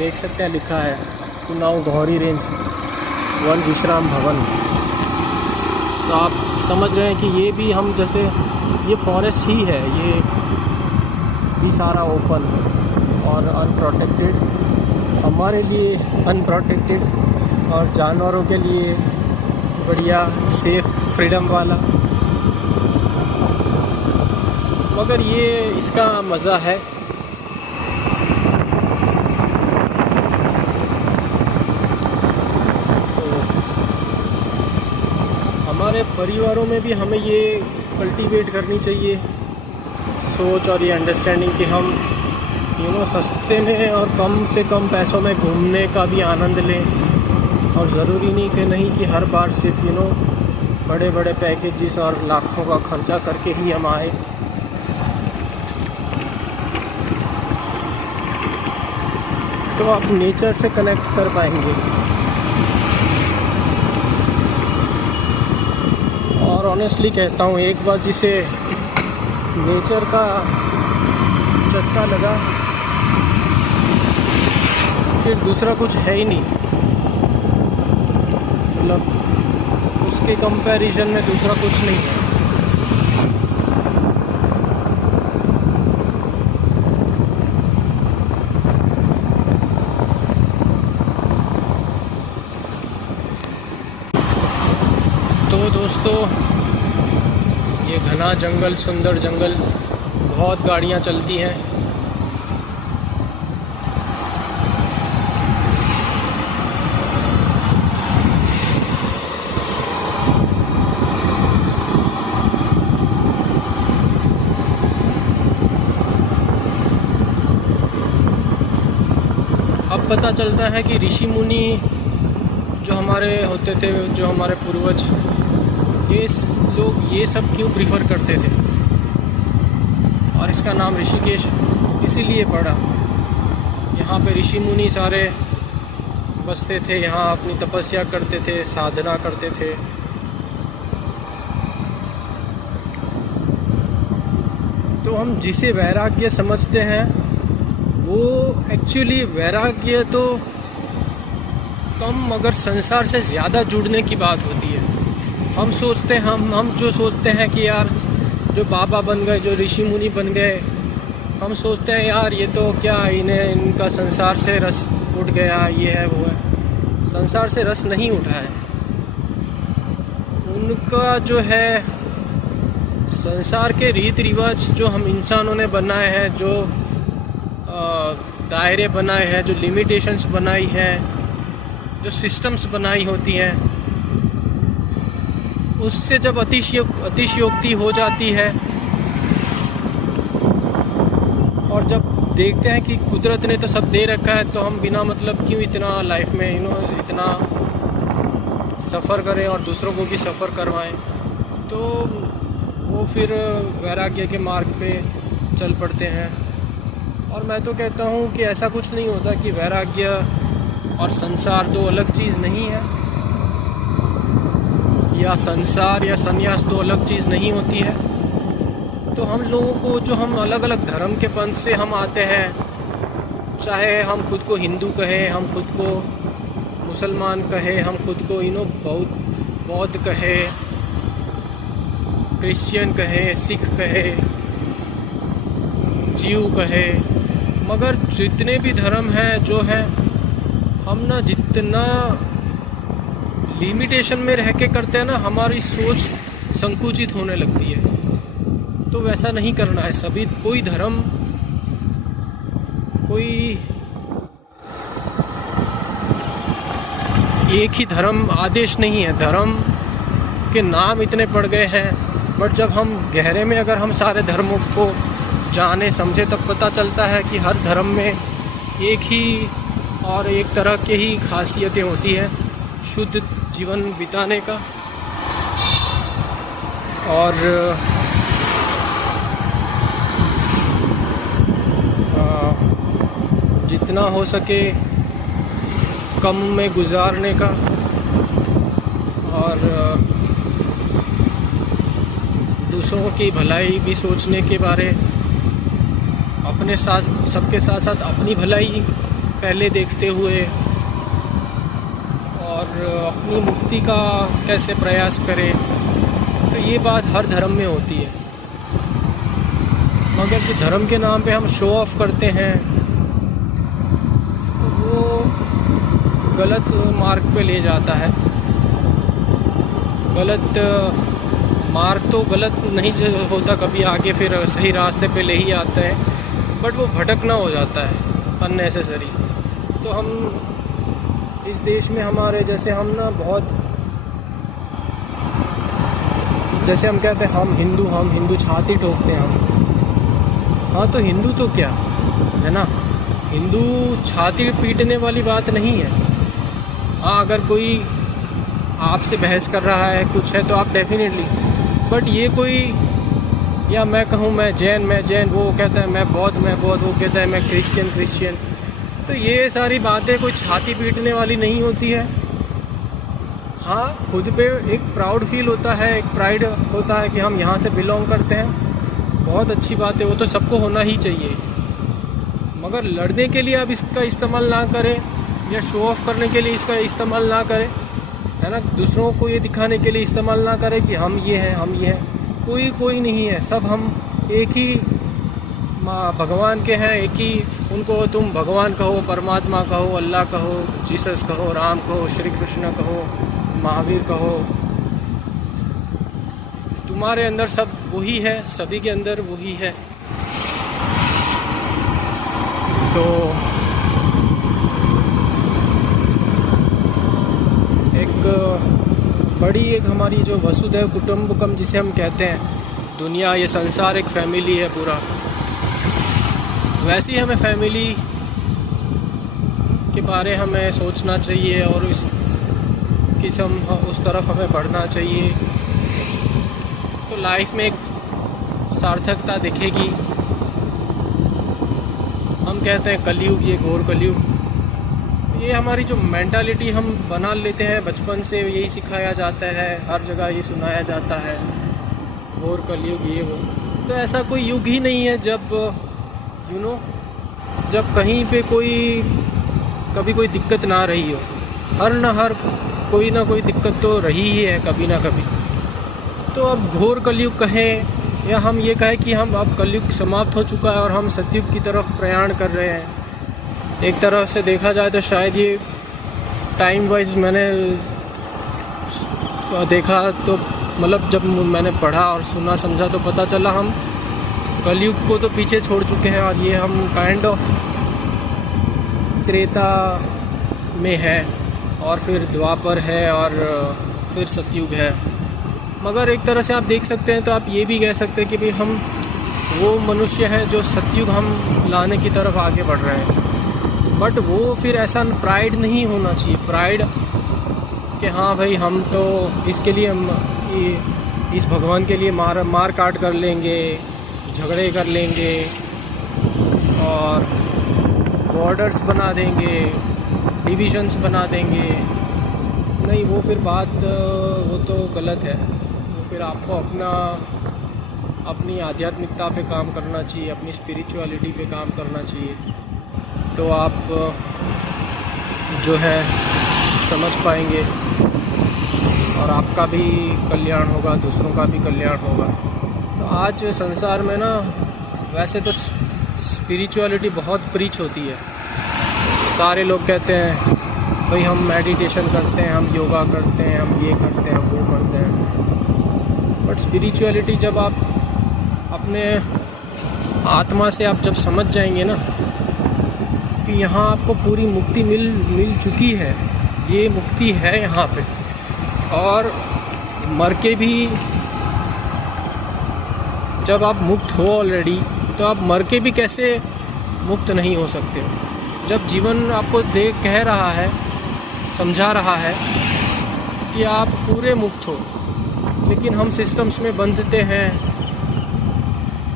देख सकते हैं लिखा है कुनाऊ गौरी रेंज वन विश्राम भवन। तो आप समझ रहे हैं कि ये भी हम जैसे, ये फॉरेस्ट ही है, ये भी सारा ओपन और अनप्रोटेक्टेड, हमारे लिए अनप्रोटेक्टेड और जानवरों के लिए बढ़िया सेफ फ्रीडम वाला। मगर ये इसका मज़ा है। हमारे परिवारों में भी हमें ये कल्टीवेट करनी चाहिए सोच और ये अंडरस्टैंडिंग कि हम सस्ते में और कम से कम पैसों में घूमने का भी आनंद लें। और ज़रूरी नहीं कि हर बार सिर्फ बड़े बड़े पैकेजेस और लाखों का खर्चा करके ही हम आए। तो आप नेचर से कनेक्ट कर पाएंगे। और ऑनेस्टली कहता हूँ, एक बार जिसे नेचर का चस्का लगा, फिर दूसरा कुछ है ही नहीं। मतलब उसके कंपैरिजन में दूसरा कुछ नहीं है। तो दोस्तों ये घना जंगल, सुंदर जंगल, बहुत गाड़ियाँ चलती हैं। पता चलता है कि ऋषि मुनि जो हमारे होते थे, जो हमारे पूर्वज, लोग ये सब क्यों प्रीफर करते थे। और इसका नाम ऋषिकेश इसीलिए पड़ा। यहाँ पे ऋषि मुनि सारे बसते थे, यहाँ अपनी तपस्या करते थे, साधना करते थे। तो हम जिसे वैराग्य समझते हैं वो एक्चुअली वैराग्य तो कम मगर संसार से ज़्यादा जुड़ने की बात होती है। हम सोचते हैं, हम जो सोचते हैं कि यार जो बाबा बन गए, जो ऋषि मुनि बन गए, हम सोचते हैं यार ये तो क्या, इनका संसार से रस उठ गया, ये है वो है। संसार से रस नहीं उठा है उनका। जो है संसार के रीति रिवाज जो हम इंसानों ने बनाए हैं, जो दायरे बनाए हैं, जो लिमिटेशंस बनाई हैं, जो सिस्टम्स बनाई होती हैं, उससे जब अतिशयोक्ति हो जाती है और जब देखते हैं कि कुदरत ने तो सब दे रखा है, तो हम बिना मतलब क्यों इतना लाइफ में इतना सफ़र करें और दूसरों को भी सफ़र करवाएं। तो वो फिर वैराग्य के मार्ग पे चल पड़ते हैं। और मैं तो कहता हूँ कि ऐसा कुछ नहीं होता कि वैराग्य और संसार दो अलग चीज़ नहीं है, या संसार या संन्यास दो अलग चीज़ नहीं होती है। तो हम लोगों को, जो हम अलग अलग धर्म के पंथ से हम आते हैं, चाहे हम खुद को हिंदू कहें, हम खुद को मुसलमान कहें, हम खुद को बौद्ध कहे, क्रिश्चियन कहे, सिख कहे, जीव कहे, मगर जितने भी धर्म हैं जो हैं, हम ना जितना लिमिटेशन में रह के करते हैं ना, हमारी सोच संकुचित होने लगती है। तो वैसा नहीं करना है। सभी, कोई धर्म, कोई एक ही धर्म आदेश नहीं है। धर्म के नाम इतने पड़ गए हैं, बट जब हम गहरे में अगर हम सारे धर्मों को जाने समझे, तब पता चलता है कि हर धर्म में एक ही और एक तरह के ही खासियतें होती हैं शुद्ध जीवन बिताने का। और जितना हो सके कम में गुजारने का, और दूसरों की भलाई भी सोचने के बारे, अपने साथ, सबके साथ साथ अपनी भलाई पहले देखते हुए, और अपनी मुक्ति का कैसे प्रयास करें। तो ये बात हर धर्म में होती है। मगर जो धर्म के नाम पे हम शो ऑफ करते हैं, तो वो गलत मार्ग पे ले जाता है। गलत मार्ग तो गलत नहीं होता कभी, आगे फिर सही रास्ते पे ले ही आता है, बट वो भटकना हो जाता है अननेसेसरी। तो हम इस देश में हमारे जैसे, हम ना बहुत, जैसे हम कहते हैं हम हिंदू छाती ठोकते हैं हम। हाँ, तो हिंदू तो क्या है ना, हिंदू छाती पीटने वाली बात नहीं है। हाँ, अगर कोई आपसे बहस कर रहा है, कुछ है, तो आप डेफिनेटली, बट ये कोई, या मैं कहूँ मैं जैन, वो कहता है मैं बौद्ध, वो कहता है मैं क्रिश्चियन। तो ये सारी बातें कोई छाती पीटने वाली नहीं होती है। हाँ, खुद पे एक प्राउड फील होता है, एक प्राइड होता है कि हम यहाँ से बिलोंग करते हैं। बहुत अच्छी बात है, वो तो सबको होना ही चाहिए। मगर लड़ने के लिए आप इसका इस्तेमाल ना करें, या शो ऑफ करने के लिए इसका इस्तेमाल ना करें, है ना। दूसरों को ये दिखाने के लिए इस्तेमाल ना करें कि हम ये हैं। कोई नहीं है, सब हम एक ही भगवान के हैं। एक ही, उनको तुम भगवान कहो, परमात्मा कहो, अल्लाह कहो, जीसस कहो, राम कहो, श्री कृष्ण कहो, महावीर कहो, तुम्हारे अंदर सब वही है, सभी के अंदर वही है। तो एक हमारी जो वसुधैव कुटुंबकम जिसे हम कहते हैं, दुनिया, ये संसार एक फैमिली है पूरा। वैसे ही हमें फैमिली के बारे हमें सोचना चाहिए और उस तरफ हमें बढ़ना चाहिए, तो लाइफ में एक सार्थकता दिखेगी। हम कहते हैं कलयुग, ये घोर कलयुग, ये हमारी जो मेंटालिटी हम बना लेते हैं बचपन से, यही सिखाया जाता है, हर जगह ये सुनाया जाता है घोर कलयुग ये वो। तो ऐसा कोई युग ही नहीं है जब जब कहीं पे कभी कोई दिक्कत ना रही हो। हर कोई ना कोई दिक्कत तो रही ही है कभी ना कभी। तो अब घोर कलयुग कहें या हम ये कहें कि हम अब कलयुग समाप्त हो चुका है और हम सतयुग की तरफ प्रयाण कर रहे हैं। एक तरफ से देखा जाए तो शायद ये टाइम वाइज मैंने देखा तो मतलब जब मैंने पढ़ा और सुना समझा तो पता चला हम कलयुग को तो पीछे छोड़ चुके हैं और ये हम काइंड ऑफ त्रेता में है और फिर द्वापर है और फिर सतयुग है। मगर एक तरह से आप देख सकते हैं तो आप ये भी कह सकते हैं कि भाई हम वो मनुष्य हैं जो सतयुग हम लाने की तरफ आगे बढ़ रहे हैं। बट वो फिर ऐसा प्राइड नहीं होना चाहिए, प्राइड कि हाँ भाई हम तो इसके लिए इस भगवान के लिए मार काट कर लेंगे, झगड़े कर लेंगे और बॉर्डर्स बना देंगे, डिविजन्स बना देंगे। नहीं, वो फिर बात वो तो गलत है। वो फिर आपको अपनी आध्यात्मिकता पे काम करना चाहिए, अपनी स्पिरिचुअलिटी पे काम करना चाहिए, तो आप जो है समझ पाएंगे और आपका भी कल्याण होगा, दूसरों का भी कल्याण होगा। तो आज संसार में ना वैसे तो स्पिरिचुअलिटी बहुत प्रीच होती है। सारे लोग कहते हैं भाई हम मेडिटेशन करते हैं, हम योगा करते हैं, हम ये करते हैं, हम वो करते हैं। बट स्पिरिचुअलिटी जब आप अपने आत्मा से आप जब समझ जाएंगे ना कि यहाँ आपको पूरी मुक्ति मिल चुकी है, ये मुक्ति है यहाँ पे, और मर के भी जब आप मुक्त हो ऑलरेडी, तो आप मर के भी कैसे मुक्त नहीं हो सकते हो। जब जीवन आपको कह रहा है, समझा रहा है कि आप पूरे मुक्त हो, लेकिन हम सिस्टम्स में बंधते हैं,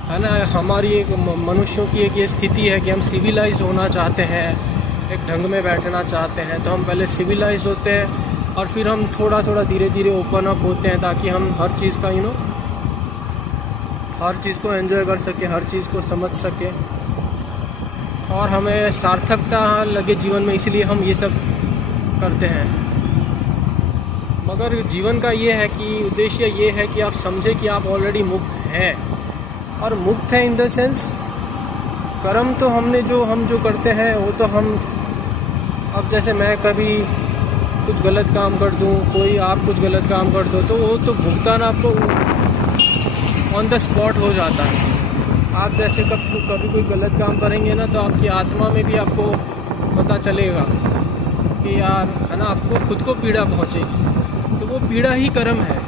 है ना। हमारी एक मनुष्यों की एक ये स्थिति है कि हम सिविलाइज्ड होना चाहते हैं, एक ढंग में बैठना चाहते हैं। तो हम पहले सिविलाइज्ड होते हैं और फिर हम थोड़ा थोड़ा धीरे धीरे ओपन अप होते हैं ताकि हम हर चीज़ का हर चीज़ को एंजॉय कर सकें, हर चीज़ को समझ सकें और हमें सार्थकता लगे जीवन में, इसलिए हम ये सब करते हैं। मगर जीवन का ये है कि उद्देश्य ये है कि आप समझें कि आप ऑलरेडी मुक्त हैं, और मुक्त हैं इन द सेंस कर्म तो हम जो करते हैं वो तो हम, अब जैसे मैं कभी कुछ गलत काम कर दूं, कोई आप कुछ गलत काम कर दो, तो वो तो भुगतान आपको ऑन द स्पॉट हो जाता है। आप जैसे कभी कोई गलत काम करेंगे ना, तो आपकी आत्मा में भी आपको पता चलेगा कि यार, है ना, आपको खुद को पीड़ा पहुंचेगी, तो वो पीड़ा ही कर्म है।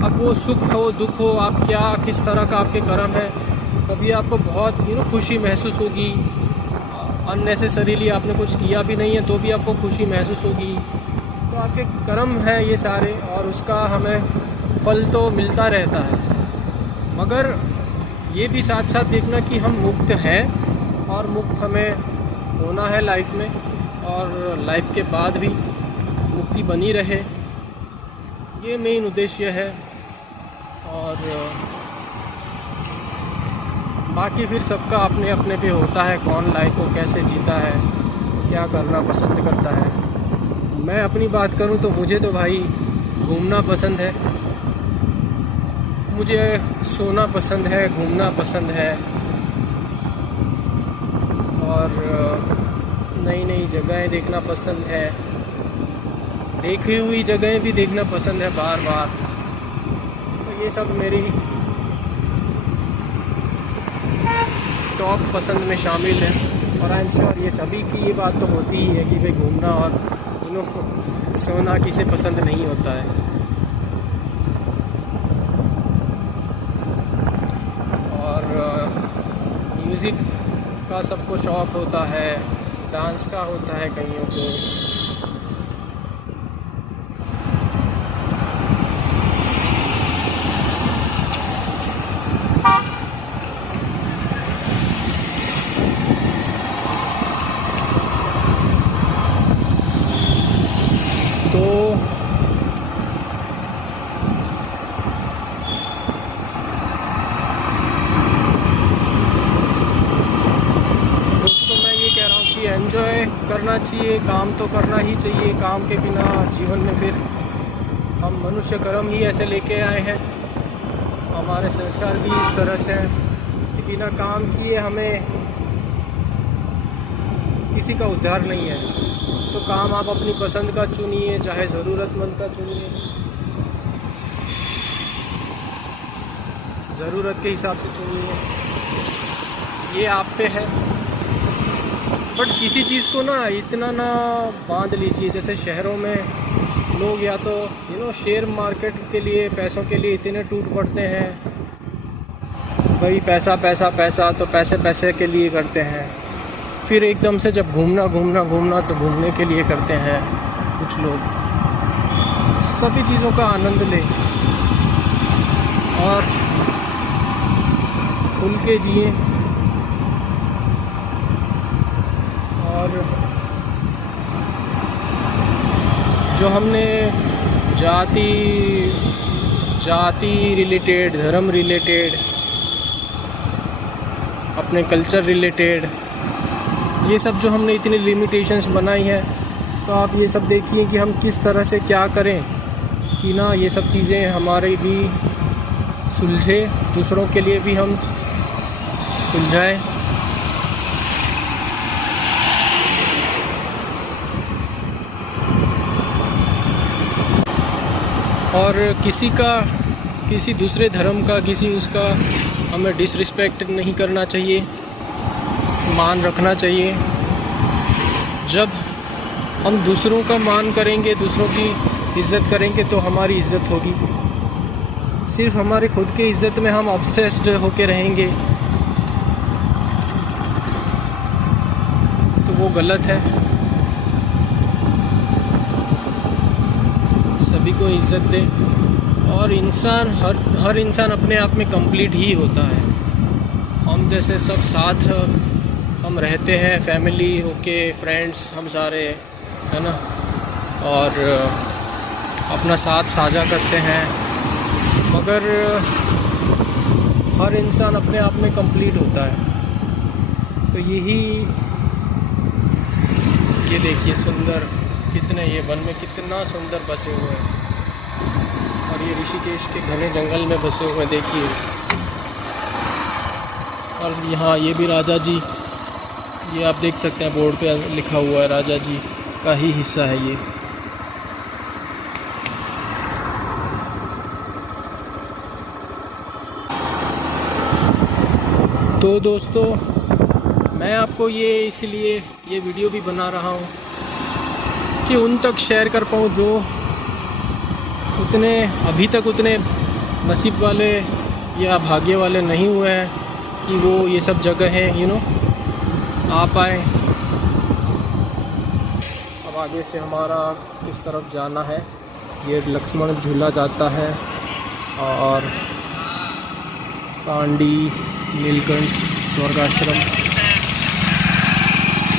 अब वो सुख हो दुख हो, आप किस तरह का आपके कर्म है। कभी आपको बहुत खुशी महसूस होगी, अननेसेसरीली आपने कुछ किया भी नहीं है तो भी आपको खुशी महसूस होगी, तो आपके कर्म है ये सारे, और उसका हमें फल तो मिलता रहता है। मगर ये भी साथ साथ देखना कि हम मुक्त हैं और मुक्त हमें होना है लाइफ में, और लाइफ के बाद भी मुक्ति बनी रहे, ये मेन उद्देश्य है। और बाकी फिर सबका अपने अपने पे होता है, कौन लाइफ को कैसे जीता है, क्या करना पसंद करता है। मैं अपनी बात करूं तो मुझे तो भाई घूमना पसंद है, मुझे सोना पसंद है, घूमना पसंद है, और नई नई जगहें देखना पसंद है, देखी हुई जगहें भी देखना पसंद है बार बार। तो ये सब मेरी टॉप पसंद में शामिल है, और आई एम श्योर ये सभी की ये बात तो होती ही है कि भाई घूमना और सोना किसे पसंद नहीं होता है। और म्यूज़िक का सबको शौक़ होता है, डांस का होता है कईयों को। तो एंजॉय करना चाहिए, काम तो करना ही चाहिए। काम के बिना जीवन में फिर हम मनुष्य कर्म ही ऐसे लेके आए हैं, हमारे संस्कार भी इस तरह से हैं कि बिना काम किए हमें किसी का उद्धार नहीं है। तो काम आप अपनी पसंद का चुनिए, चाहे ज़रूरतमंद का चुनिए, ज़रूरत के हिसाब से चुनिए, ये आप पे है। बट किसी चीज़ को ना इतना ना बांध लीजिए। जैसे शहरों में लोग या तो शेयर मार्केट के लिए, पैसों के लिए इतने टूट पड़ते हैं, भाई पैसा पैसा पैसा, तो पैसे पैसे के लिए करते हैं। फिर एकदम से जब घूमना तो घूमने के लिए करते हैं कुछ लोग। सभी चीज़ों का आनंद लें और खुल के जिए। और जो हमने जाति रिलेटेड, धर्म रिलेटेड, अपने कल्चर रिलेटेड, ये सब जो हमने इतनी लिमिटेशंस बनाई हैं, तो आप ये सब देखिए कि हम किस तरह से क्या करें कि ना ये सब चीज़ें हमारे भी सुलझे, दूसरों के लिए भी हम सुलझाएं। और किसी दूसरे धर्म का, उसका हमें डिसरिस्पेक्ट नहीं करना चाहिए, मान रखना चाहिए। जब हम दूसरों का मान करेंगे, दूसरों की इज़्ज़त करेंगे, तो हमारी इज़्ज़त होगी। सिर्फ हमारे खुद के इज़्ज़त में हम ऑब्सेस्ड होके रहेंगे तो वो गलत है। सभी को इज़्ज़त दें। और हर इंसान अपने आप में कंप्लीट ही होता है। हम जैसे सब साथ हम रहते हैं, फैमिली होके, फ्रेंड्स हम सारे, है ना, और अपना साथ साझा करते हैं, मगर हर इंसान अपने आप में कंप्लीट होता है। तो ये देखिए सुंदर, कितने ये वन में कितना सुंदर बसे हुए हैं। और ये ऋषिकेश के घने जंगल में बसे हुए हैं, देखिए। और यहाँ ये भी राजा जी, ये आप देख सकते हैं बोर्ड पे लिखा हुआ है, राजा जी का ही हिस्सा है ये। तो दोस्तों, मैं आपको इसलिए ये वीडियो भी बना रहा हूँ कि उन तक शेयर कर पाऊँ जो अभी तक उतने नसीब वाले या भाग्य वाले नहीं हुए हैं कि वो ये सब जगह हैं आ पाए। अब आगे से हमारा किस तरफ जाना है, ये लक्ष्मण झूला जाता है और कांडी, नीलकंठ, स्वर्गाश्रम।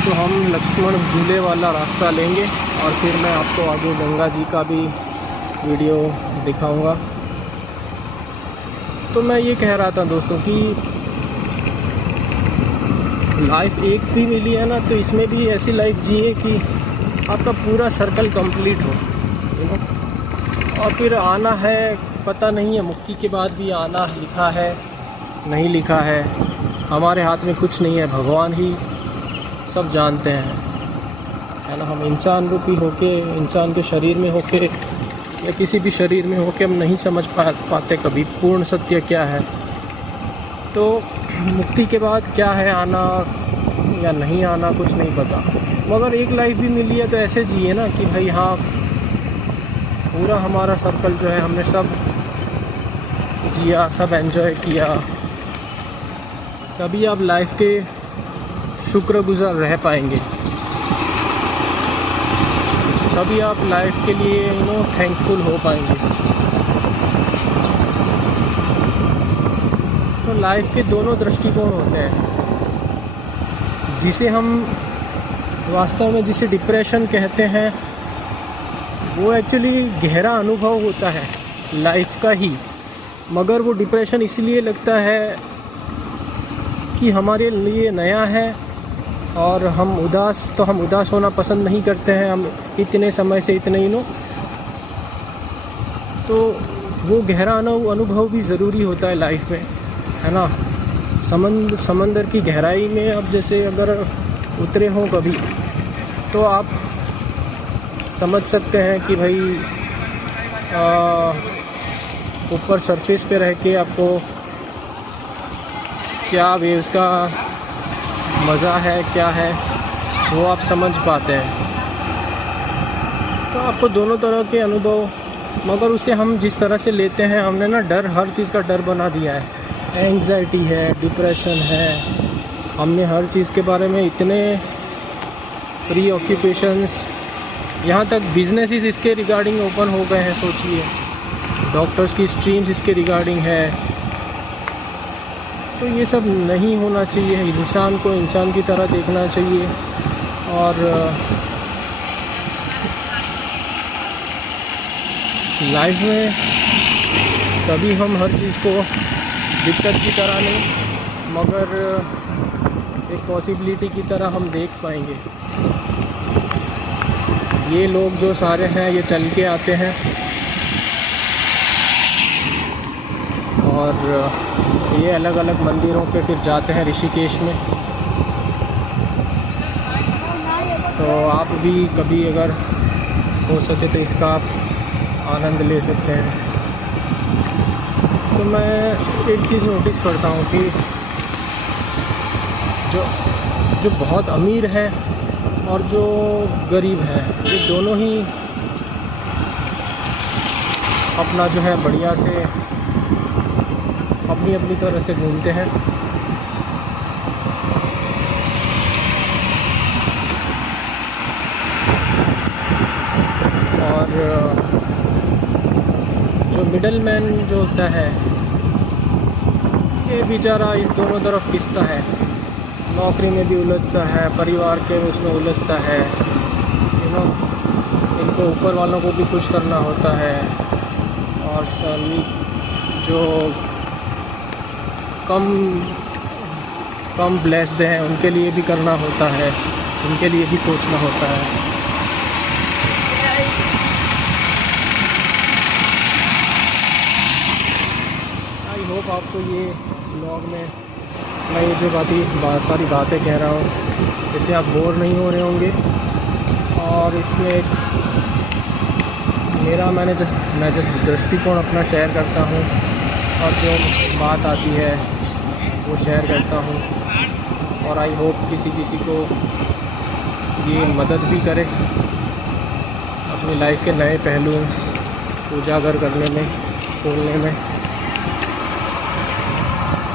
तो हम लक्ष्मण झूले वाला रास्ता लेंगे और फिर मैं आपको आगे गंगा जी का भी वीडियो दिखाऊंगा। तो मैं ये कह रहा था दोस्तों कि लाइफ एक भी मिली है ना, तो इसमें भी ऐसी लाइफ जिए कि आपका पूरा सर्कल कंप्लीट हो। और फिर आना है, पता नहीं है मुक्ति के बाद भी आना लिखा है नहीं लिखा है, हमारे हाथ में कुछ नहीं है, भगवान ही सब जानते हैं, है ना। हम इंसान रूपी होके, इंसान के शरीर में होके या किसी भी शरीर में होके हम नहीं समझ पाते कभी पूर्ण सत्य क्या है। तो मुक्ति के बाद क्या है, आना या नहीं आना कुछ नहीं पता। मगर एक लाइफ भी मिली है तो ऐसे जिए ना कि भाई हाँ, पूरा हमारा सर्कल जो है हमने सब जिया, सब एंजॉय किया। तभी आप लाइफ के शुक्रगुजार रह पाएंगे। तभी आप लाइफ के लिए थैंकफुल हो पाएंगे। तो लाइफ के दोनों दृष्टिकोण होते हैं। जिसे हम वास्तव में जिसे डिप्रेशन कहते हैं, वो एक्चुअली गहरा अनुभव होता है लाइफ का ही, मगर वो डिप्रेशन इसलिए लगता है कि हमारे लिए नया है और हम उदास होना पसंद नहीं करते हैं, हम इतने समय से इतने तो वो गहरा अनुभव भी ज़रूरी होता है लाइफ में, है ना। समंदर की गहराई में अब जैसे अगर उतरे हों कभी, तो आप समझ सकते हैं कि भाई ऊपर सरफेस पे रह के आपको क्या वेव्स का मज़ा है, क्या है, वो आप समझ पाते हैं। तो आपको दोनों तरह के अनुभव, मगर उसे हम जिस तरह से लेते हैं, हमने ना डर, हर चीज़ का डर बना दिया है। एंग्जाइटी है, डिप्रेशन है, हमने हर चीज़ के बारे में इतने प्री ऑक्यूपेशंस, यहाँ तक बिजनेसेस इसके रिगार्डिंग ओपन हो गए हैं। सोचिए, डॉक्टर्स की स्ट्रीम्स इसके रिगार्डिंग है। तो ये सब नहीं होना चाहिए। इंसान को इंसान की तरह देखना चाहिए और लाइफ में तभी हम हर चीज़ को दिक्कत की तरह नहीं, मगर एक पॉसिबिलिटी की तरह हम देख पाएंगे। ये लोग जो सारे हैं, ये चल के आते हैं और ये अलग अलग मंदिरों पे फिर जाते हैं ऋषिकेश में। तो आप भी कभी अगर हो सके तो इसका आप आनंद ले सकते हैं। तो मैं एक चीज़ नोटिस करता हूँ कि जो बहुत अमीर है और जो गरीब है, ये दोनों ही अपना जो है बढ़िया से अपनी अपनी तरह से घूमते हैं। और जो मिडल मैन जो होता है, ये बेचारा इस दोनों तरफ पिसता है, नौकरी में भी उलझता है, परिवार के उसमें उलझता है, इनको ऊपर वालों को भी खुश करना होता है और सभी जो कम ब्लेस्ड हैं उनके लिए भी करना होता है, उनके लिए भी सोचना होता है। आई होप आपको ये ब्लॉग में मैं ये जो सारी बातें कह रहा हूँ, इससे आप बोर नहीं हो रहे होंगे। और इसमें मैं जस्ट दृष्टिकोण अपना शेयर करता हूँ और जो बात आती है वो शेयर करता हूँ। और आई होप किसी को ये मदद भी करे अपनी लाइफ के नए पहलुओं उजागर करने में, खोलने में।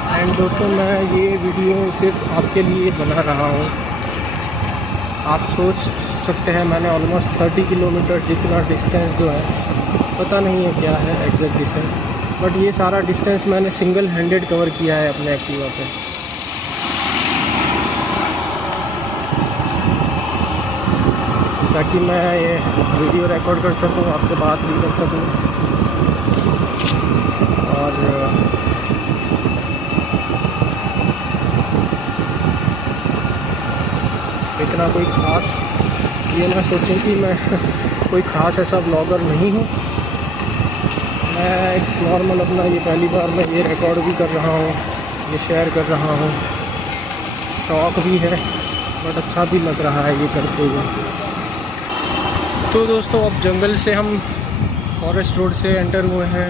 एंड दोस्तों, मैं ये वीडियो सिर्फ आपके लिए बना रहा हूँ। आप सोच सकते हैं मैंने ऑलमोस्ट 30 किलोमीटर जितना डिस्टेंस जो है, पता नहीं है क्या है एग्जैक्ट डिस्टेंस, बट ये सारा डिस्टेंस मैंने सिंगल हैंडेड कवर किया है अपने एक्टिवा पे। ताकि मैं ये वीडियो रिकॉर्ड कर सकूं, आपसे बात भी कर सकूं। और इतना कोई ख़ास ये ना सोचें कि मैं कोई ख़ास ऐसा ब्लॉगर नहीं हूँ। मैं एक नॉर्मल अपना ये पहली बार मैं ये रिकॉर्ड भी कर रहा हूँ, ये शेयर कर रहा हूँ। शौक़ भी है बट अच्छा भी लग रहा है ये करते हुए। तो दोस्तों, अब जंगल से हम फॉरेस्ट रोड से एंटर हुए हैं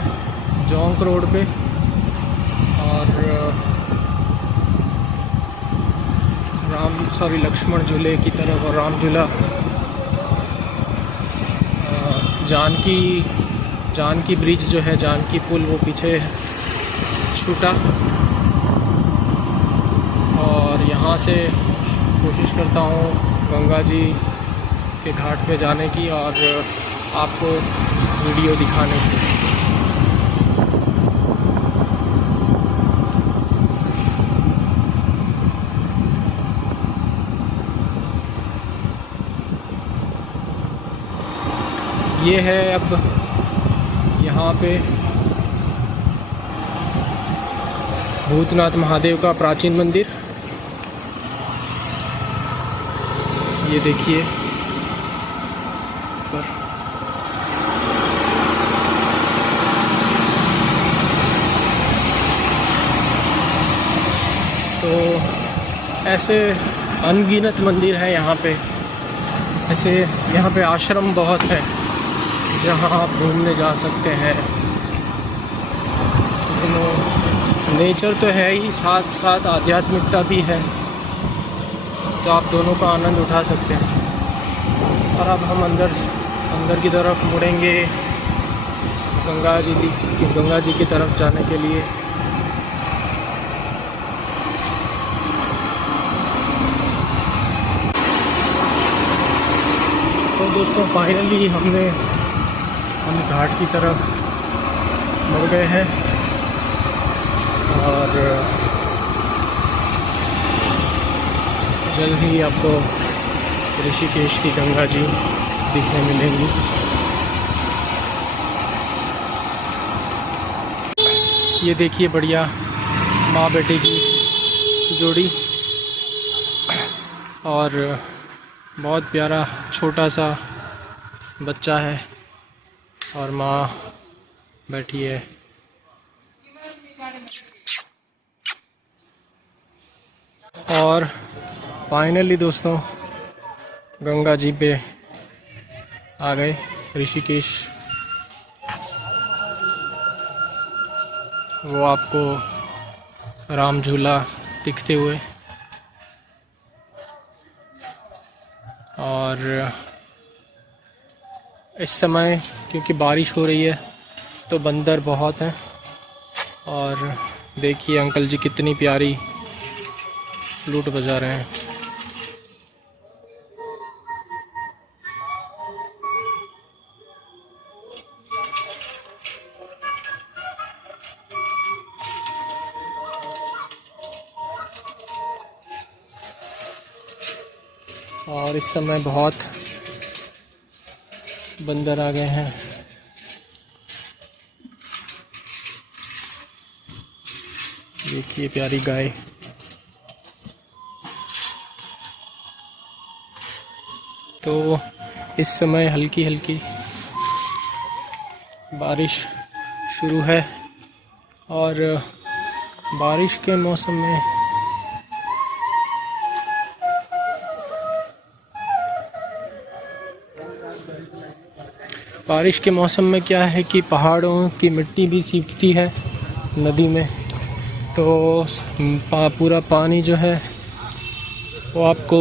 जोंक रोड पे। और लक्ष्मण झूले की तरफ और राम झूला, जानकी ब्रिज जो है, जानकी पुल, वो पीछे छूटा। और यहाँ से कोशिश करता हूँ गंगा जी के घाट पे जाने की और आपको वीडियो दिखाने की। ये है अब यहाँ पे भूतनाथ महादेव का प्राचीन मंदिर। ये देखिए पर तो ऐसे अनगिनत मंदिर है यहाँ पे। ऐसे यहाँ पे आश्रम बहुत है जहाँ आप घूमने जा सकते हैं। नेचर तो है ही, साथ साथ आध्यात्मिकता भी है, तो आप दोनों का आनंद उठा सकते हैं। और अब हम अंदर की तरफ मुड़ेंगे गंगा जी की तरफ जाने के लिए। तो दोस्तों फाइनली हम घाट की तरफ मुड़ गए हैं और जल्द ही आपको ऋषिकेश की गंगा जी दिखने मिलेंगी। ये देखिए बढ़िया माँ बेटे की जोड़ी और बहुत प्यारा छोटा सा बच्चा है और माँ बैठी है। और फाइनली दोस्तों गंगा जी पे आ गए ऋषिकेश। वो आपको राम झूला दिखते हुए और इस समय क्योंकि बारिश हो रही है तो बंदर बहुत हैं। और देखिए अंकल जी कितनी प्यारी फ्लूट बजा रहे हैं। और इस समय बहुत बंदर आ गए हैं। देखिए प्यारी गाय। तो इस समय हल्की हल्की बारिश शुरू है और बारिश के मौसम में क्या है कि पहाड़ों की मिट्टी भी सींचती है नदी में, तो पूरा पानी जो है वो आपको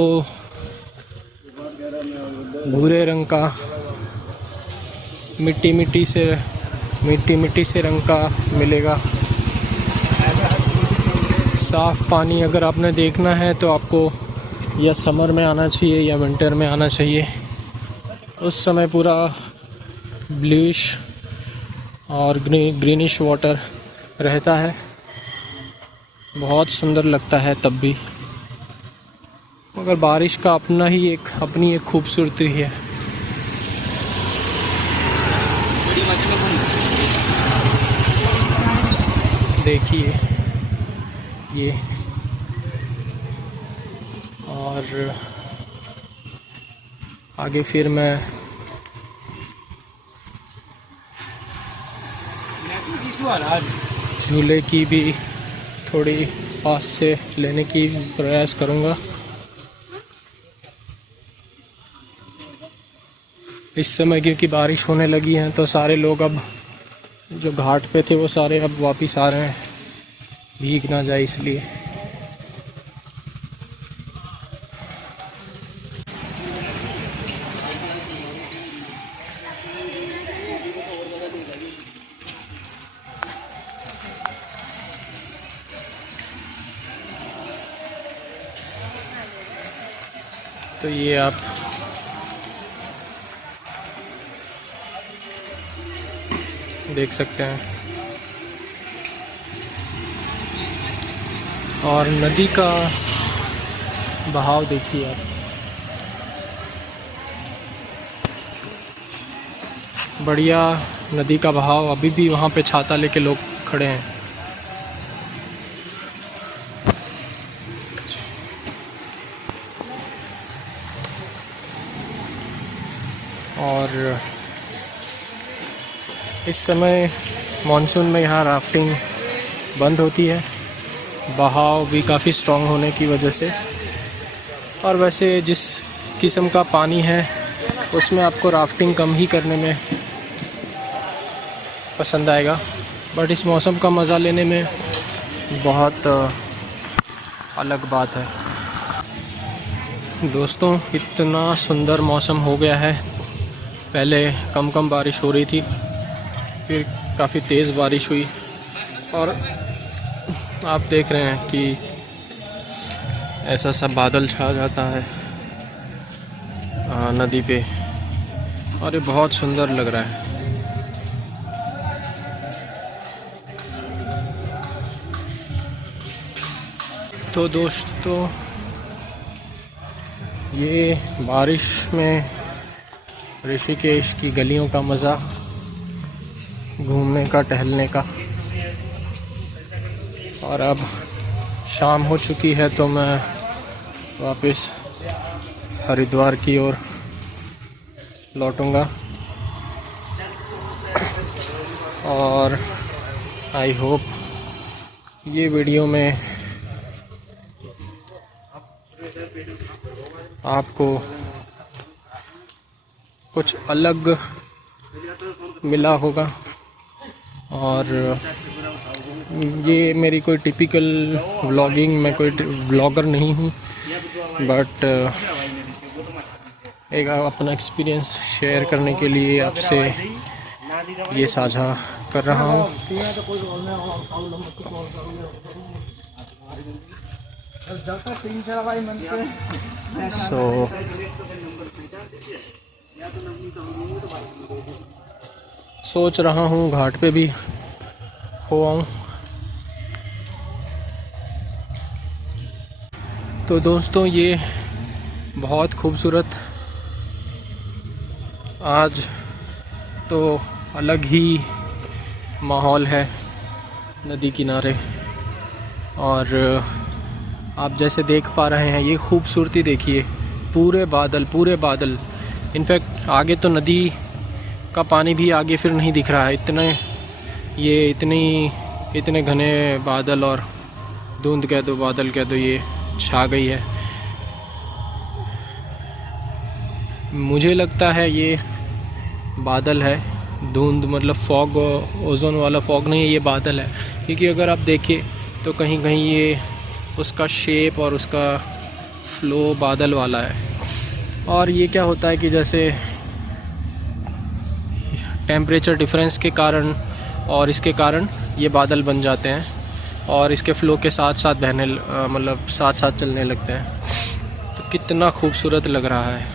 भूरे रंग का मिट्टी से रंग का मिलेगा। साफ़ पानी अगर आपने देखना है तो आपको या समर में आना चाहिए या विंटर में आना चाहिए। उस समय पूरा ब्लूइश और ग्रीनिश वाटर रहता है, बहुत सुंदर लगता है तब भी। मगर बारिश का अपनी एक खूबसूरती है। देखिए ये और आगे फिर मैं झूले की भी थोड़ी पास से लेने की प्रयास करूँगा। इस समय क्योंकि बारिश होने लगी है तो सारे लोग अब जो घाट पे थे वो सारे अब वापस आ रहे हैं, भीग ना जाए इसलिए। तो ये आप देख सकते हैं। और नदी का बहाव देखिए आप, बढ़िया नदी का बहाव। अभी भी वहाँ पे छाता लेके लोग खड़े हैं। और इस समय मानसून में यहाँ राफ्टिंग बंद होती है, बहाव भी काफ़ी स्ट्रॉन्ग होने की वजह से। और वैसे जिस किस्म का पानी है उसमें आपको राफ्टिंग कम ही करने में पसंद आएगा, बट इस मौसम का मज़ा लेने में बहुत अलग बात है। दोस्तों, इतना सुंदर मौसम हो गया है। पहले कम कम बारिश हो रही थी, फिर काफ़ी तेज़ बारिश हुई, और आप देख रहे हैं कि ऐसा सा बादल छा जाता है नदी पे, और ये बहुत सुंदर लग रहा है। तो दोस्तों, ये बारिश में ऋषिकेश की गलियों का मज़ा, घूमने का, टहलने का। और अब शाम हो चुकी है तो मैं वापस हरिद्वार की ओर लौटूंगा। और आई होप ये वीडियो में आपको कुछ अलग मिला होगा। और ये मेरी कोई टिपिकल व्लॉगिंग, मैं कोई व्लॉगर नहीं हूँ, बट एक अपना एक्सपीरियंस शेयर करने के लिए आपसे ये साझा कर रहा हूँ। सोच रहा हूँ घाट पे भी हो आऊँ। तो दोस्तों, ये बहुत खूबसूरत, आज तो अलग ही माहौल है नदी किनारे। और आप जैसे देख पा रहे हैं, ये खूबसूरती देखिए, पूरे बादल। इनफैक्ट आगे तो नदी का पानी भी आगे फिर नहीं दिख रहा है, इतने घने बादल और धुंध कह दो, बादल कह दो, ये छा गई है। मुझे लगता है ये बादल है, धुंध मतलब फॉग, ओजोन वाला फॉग नहीं है, ये बादल है। क्योंकि अगर आप देखिए तो कहीं कहीं ये उसका शेप और उसका फ्लो बादल वाला है। और ये क्या होता है कि जैसे टेम्परेचर डिफरेंस के कारण और इसके कारण ये बादल बन जाते हैं, और इसके फ्लो के साथ साथ बहने, मतलब साथ साथ चलने लगते हैं। तो कितना खूबसूरत लग रहा है।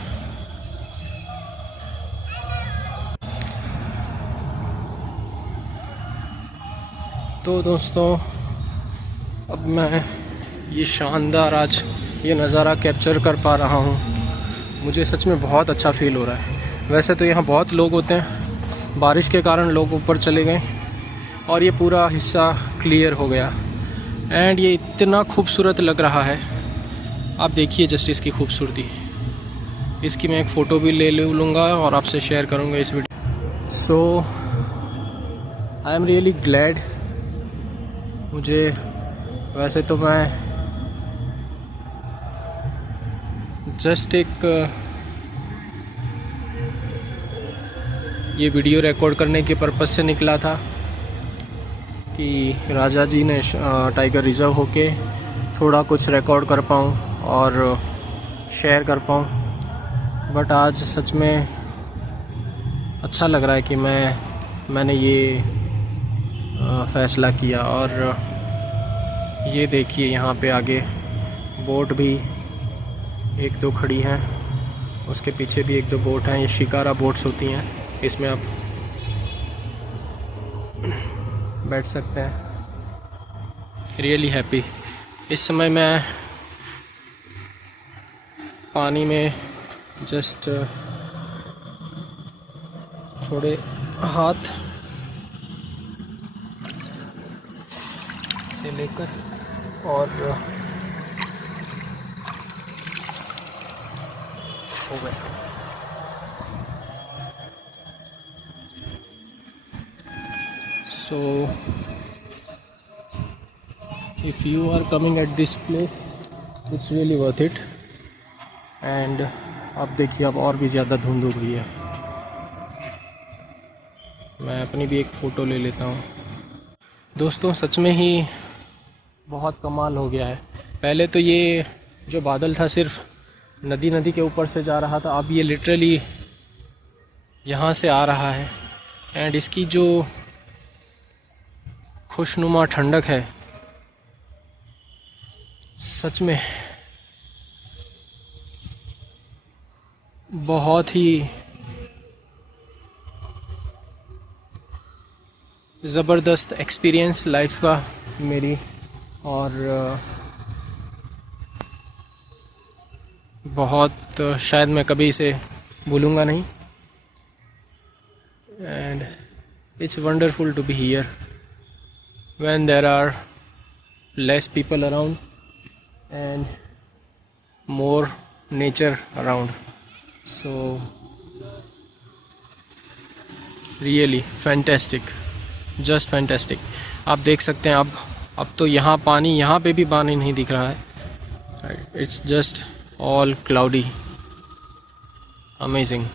तो दोस्तों, अब मैं ये शानदार आज ये नज़ारा कैप्चर कर पा रहा हूँ। मुझे सच में बहुत अच्छा फ़ील हो रहा है। वैसे तो यहाँ बहुत लोग होते हैं, बारिश के कारण लोग ऊपर चले गए और ये पूरा हिस्सा क्लियर हो गया। एंड ये इतना खूबसूरत लग रहा है, आप देखिए जस्ट इसकी खूबसूरती। इसकी मैं एक फ़ोटो भी ले लूँगा और आपसे शेयर करूँगा इस video. So I am really glad. मुझे वैसे तो मैं जस्ट एक ये वीडियो रिकॉर्ड करने के पर्पज़ से निकला था कि राजा जी ने टाइगर रिज़र्व होके थोड़ा कुछ रिकॉर्ड कर पाऊँ और शेयर कर पाऊँ। बट आज सच में अच्छा लग रहा है कि मैंने ये फ़ैसला किया। और ये देखिए यहाँ पे आगे बोट भी एक दो खड़ी हैं, उसके पीछे भी एक दो बोट हैं। ये शिकारा बोट्स होती हैं, इसमें आप बैठ सकते हैं। Really happy. इस समय मैं पानी में जस्ट थोड़े हाथ से लेकर और हो गया। So if you are coming at this place, it's really worth it. And अब देखिए अब और भी ज़्यादा धुंध हो गई है। मैं अपनी भी एक फ़ोटो ले लेता हूँ। दोस्तों सच में ही बहुत कमाल हो गया है। पहले तो ये जो बादल था सिर्फ नदी के ऊपर से जा रहा था, अब ये लिटरली यहाँ से आ रहा है। एंड इसकी जो खुशनुमा ठंडक है सच में बहुत ही ज़बरदस्त एक्सपीरियंस लाइफ का मेरी, और बहुत शायद मैं कभी इसे भूलूँगा नहीं। And it's wonderful to be here when there are less people around and more nature around. So really fantastic, just fantastic. आप देख सकते हैं अब तो यहाँ पानी, यहाँ पे भी पानी नहीं दिख रहा है। It's just all cloudy. Amazing.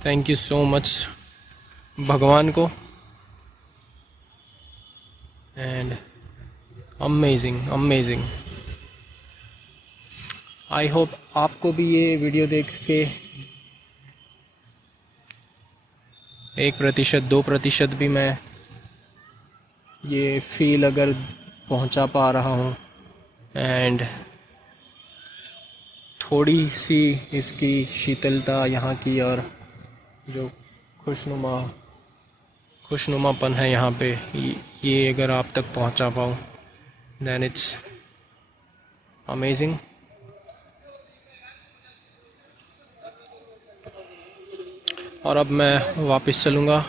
Thank you so much भगवान को। And amazing. आई होप आपको भी ये वीडियो देख के 1%, 2% भी मैं ये फील अगर पहुंचा पा रहा हूं, एंड थोड़ी सी इसकी शीतलता यहाँ की और जो खुशनुमापन है यहाँ पे, ये अगर आप तक पहुँचा पाऊँ देन इट्स अमेजिंग। और अब मैं वापस चलूँगा।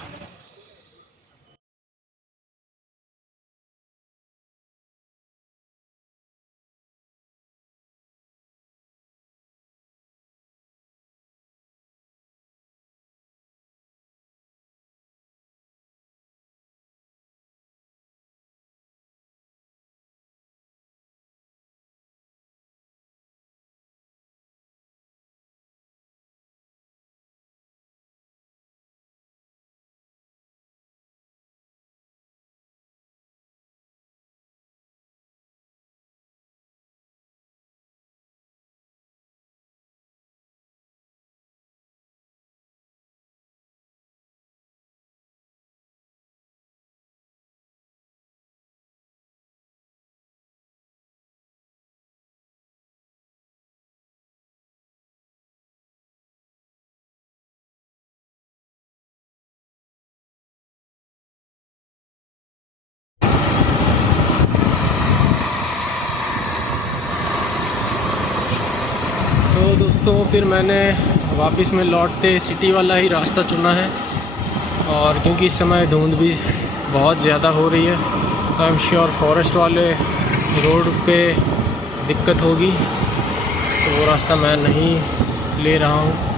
तो दोस्तों फिर मैंने वापस में लौटते सिटी वाला ही रास्ता चुना है, और क्योंकि इस समय धुंध भी बहुत ज़्यादा हो रही है तो आई एम श्योर फॉरेस्ट वाले रोड पे दिक्कत होगी, तो वो रास्ता मैं नहीं ले रहा हूँ।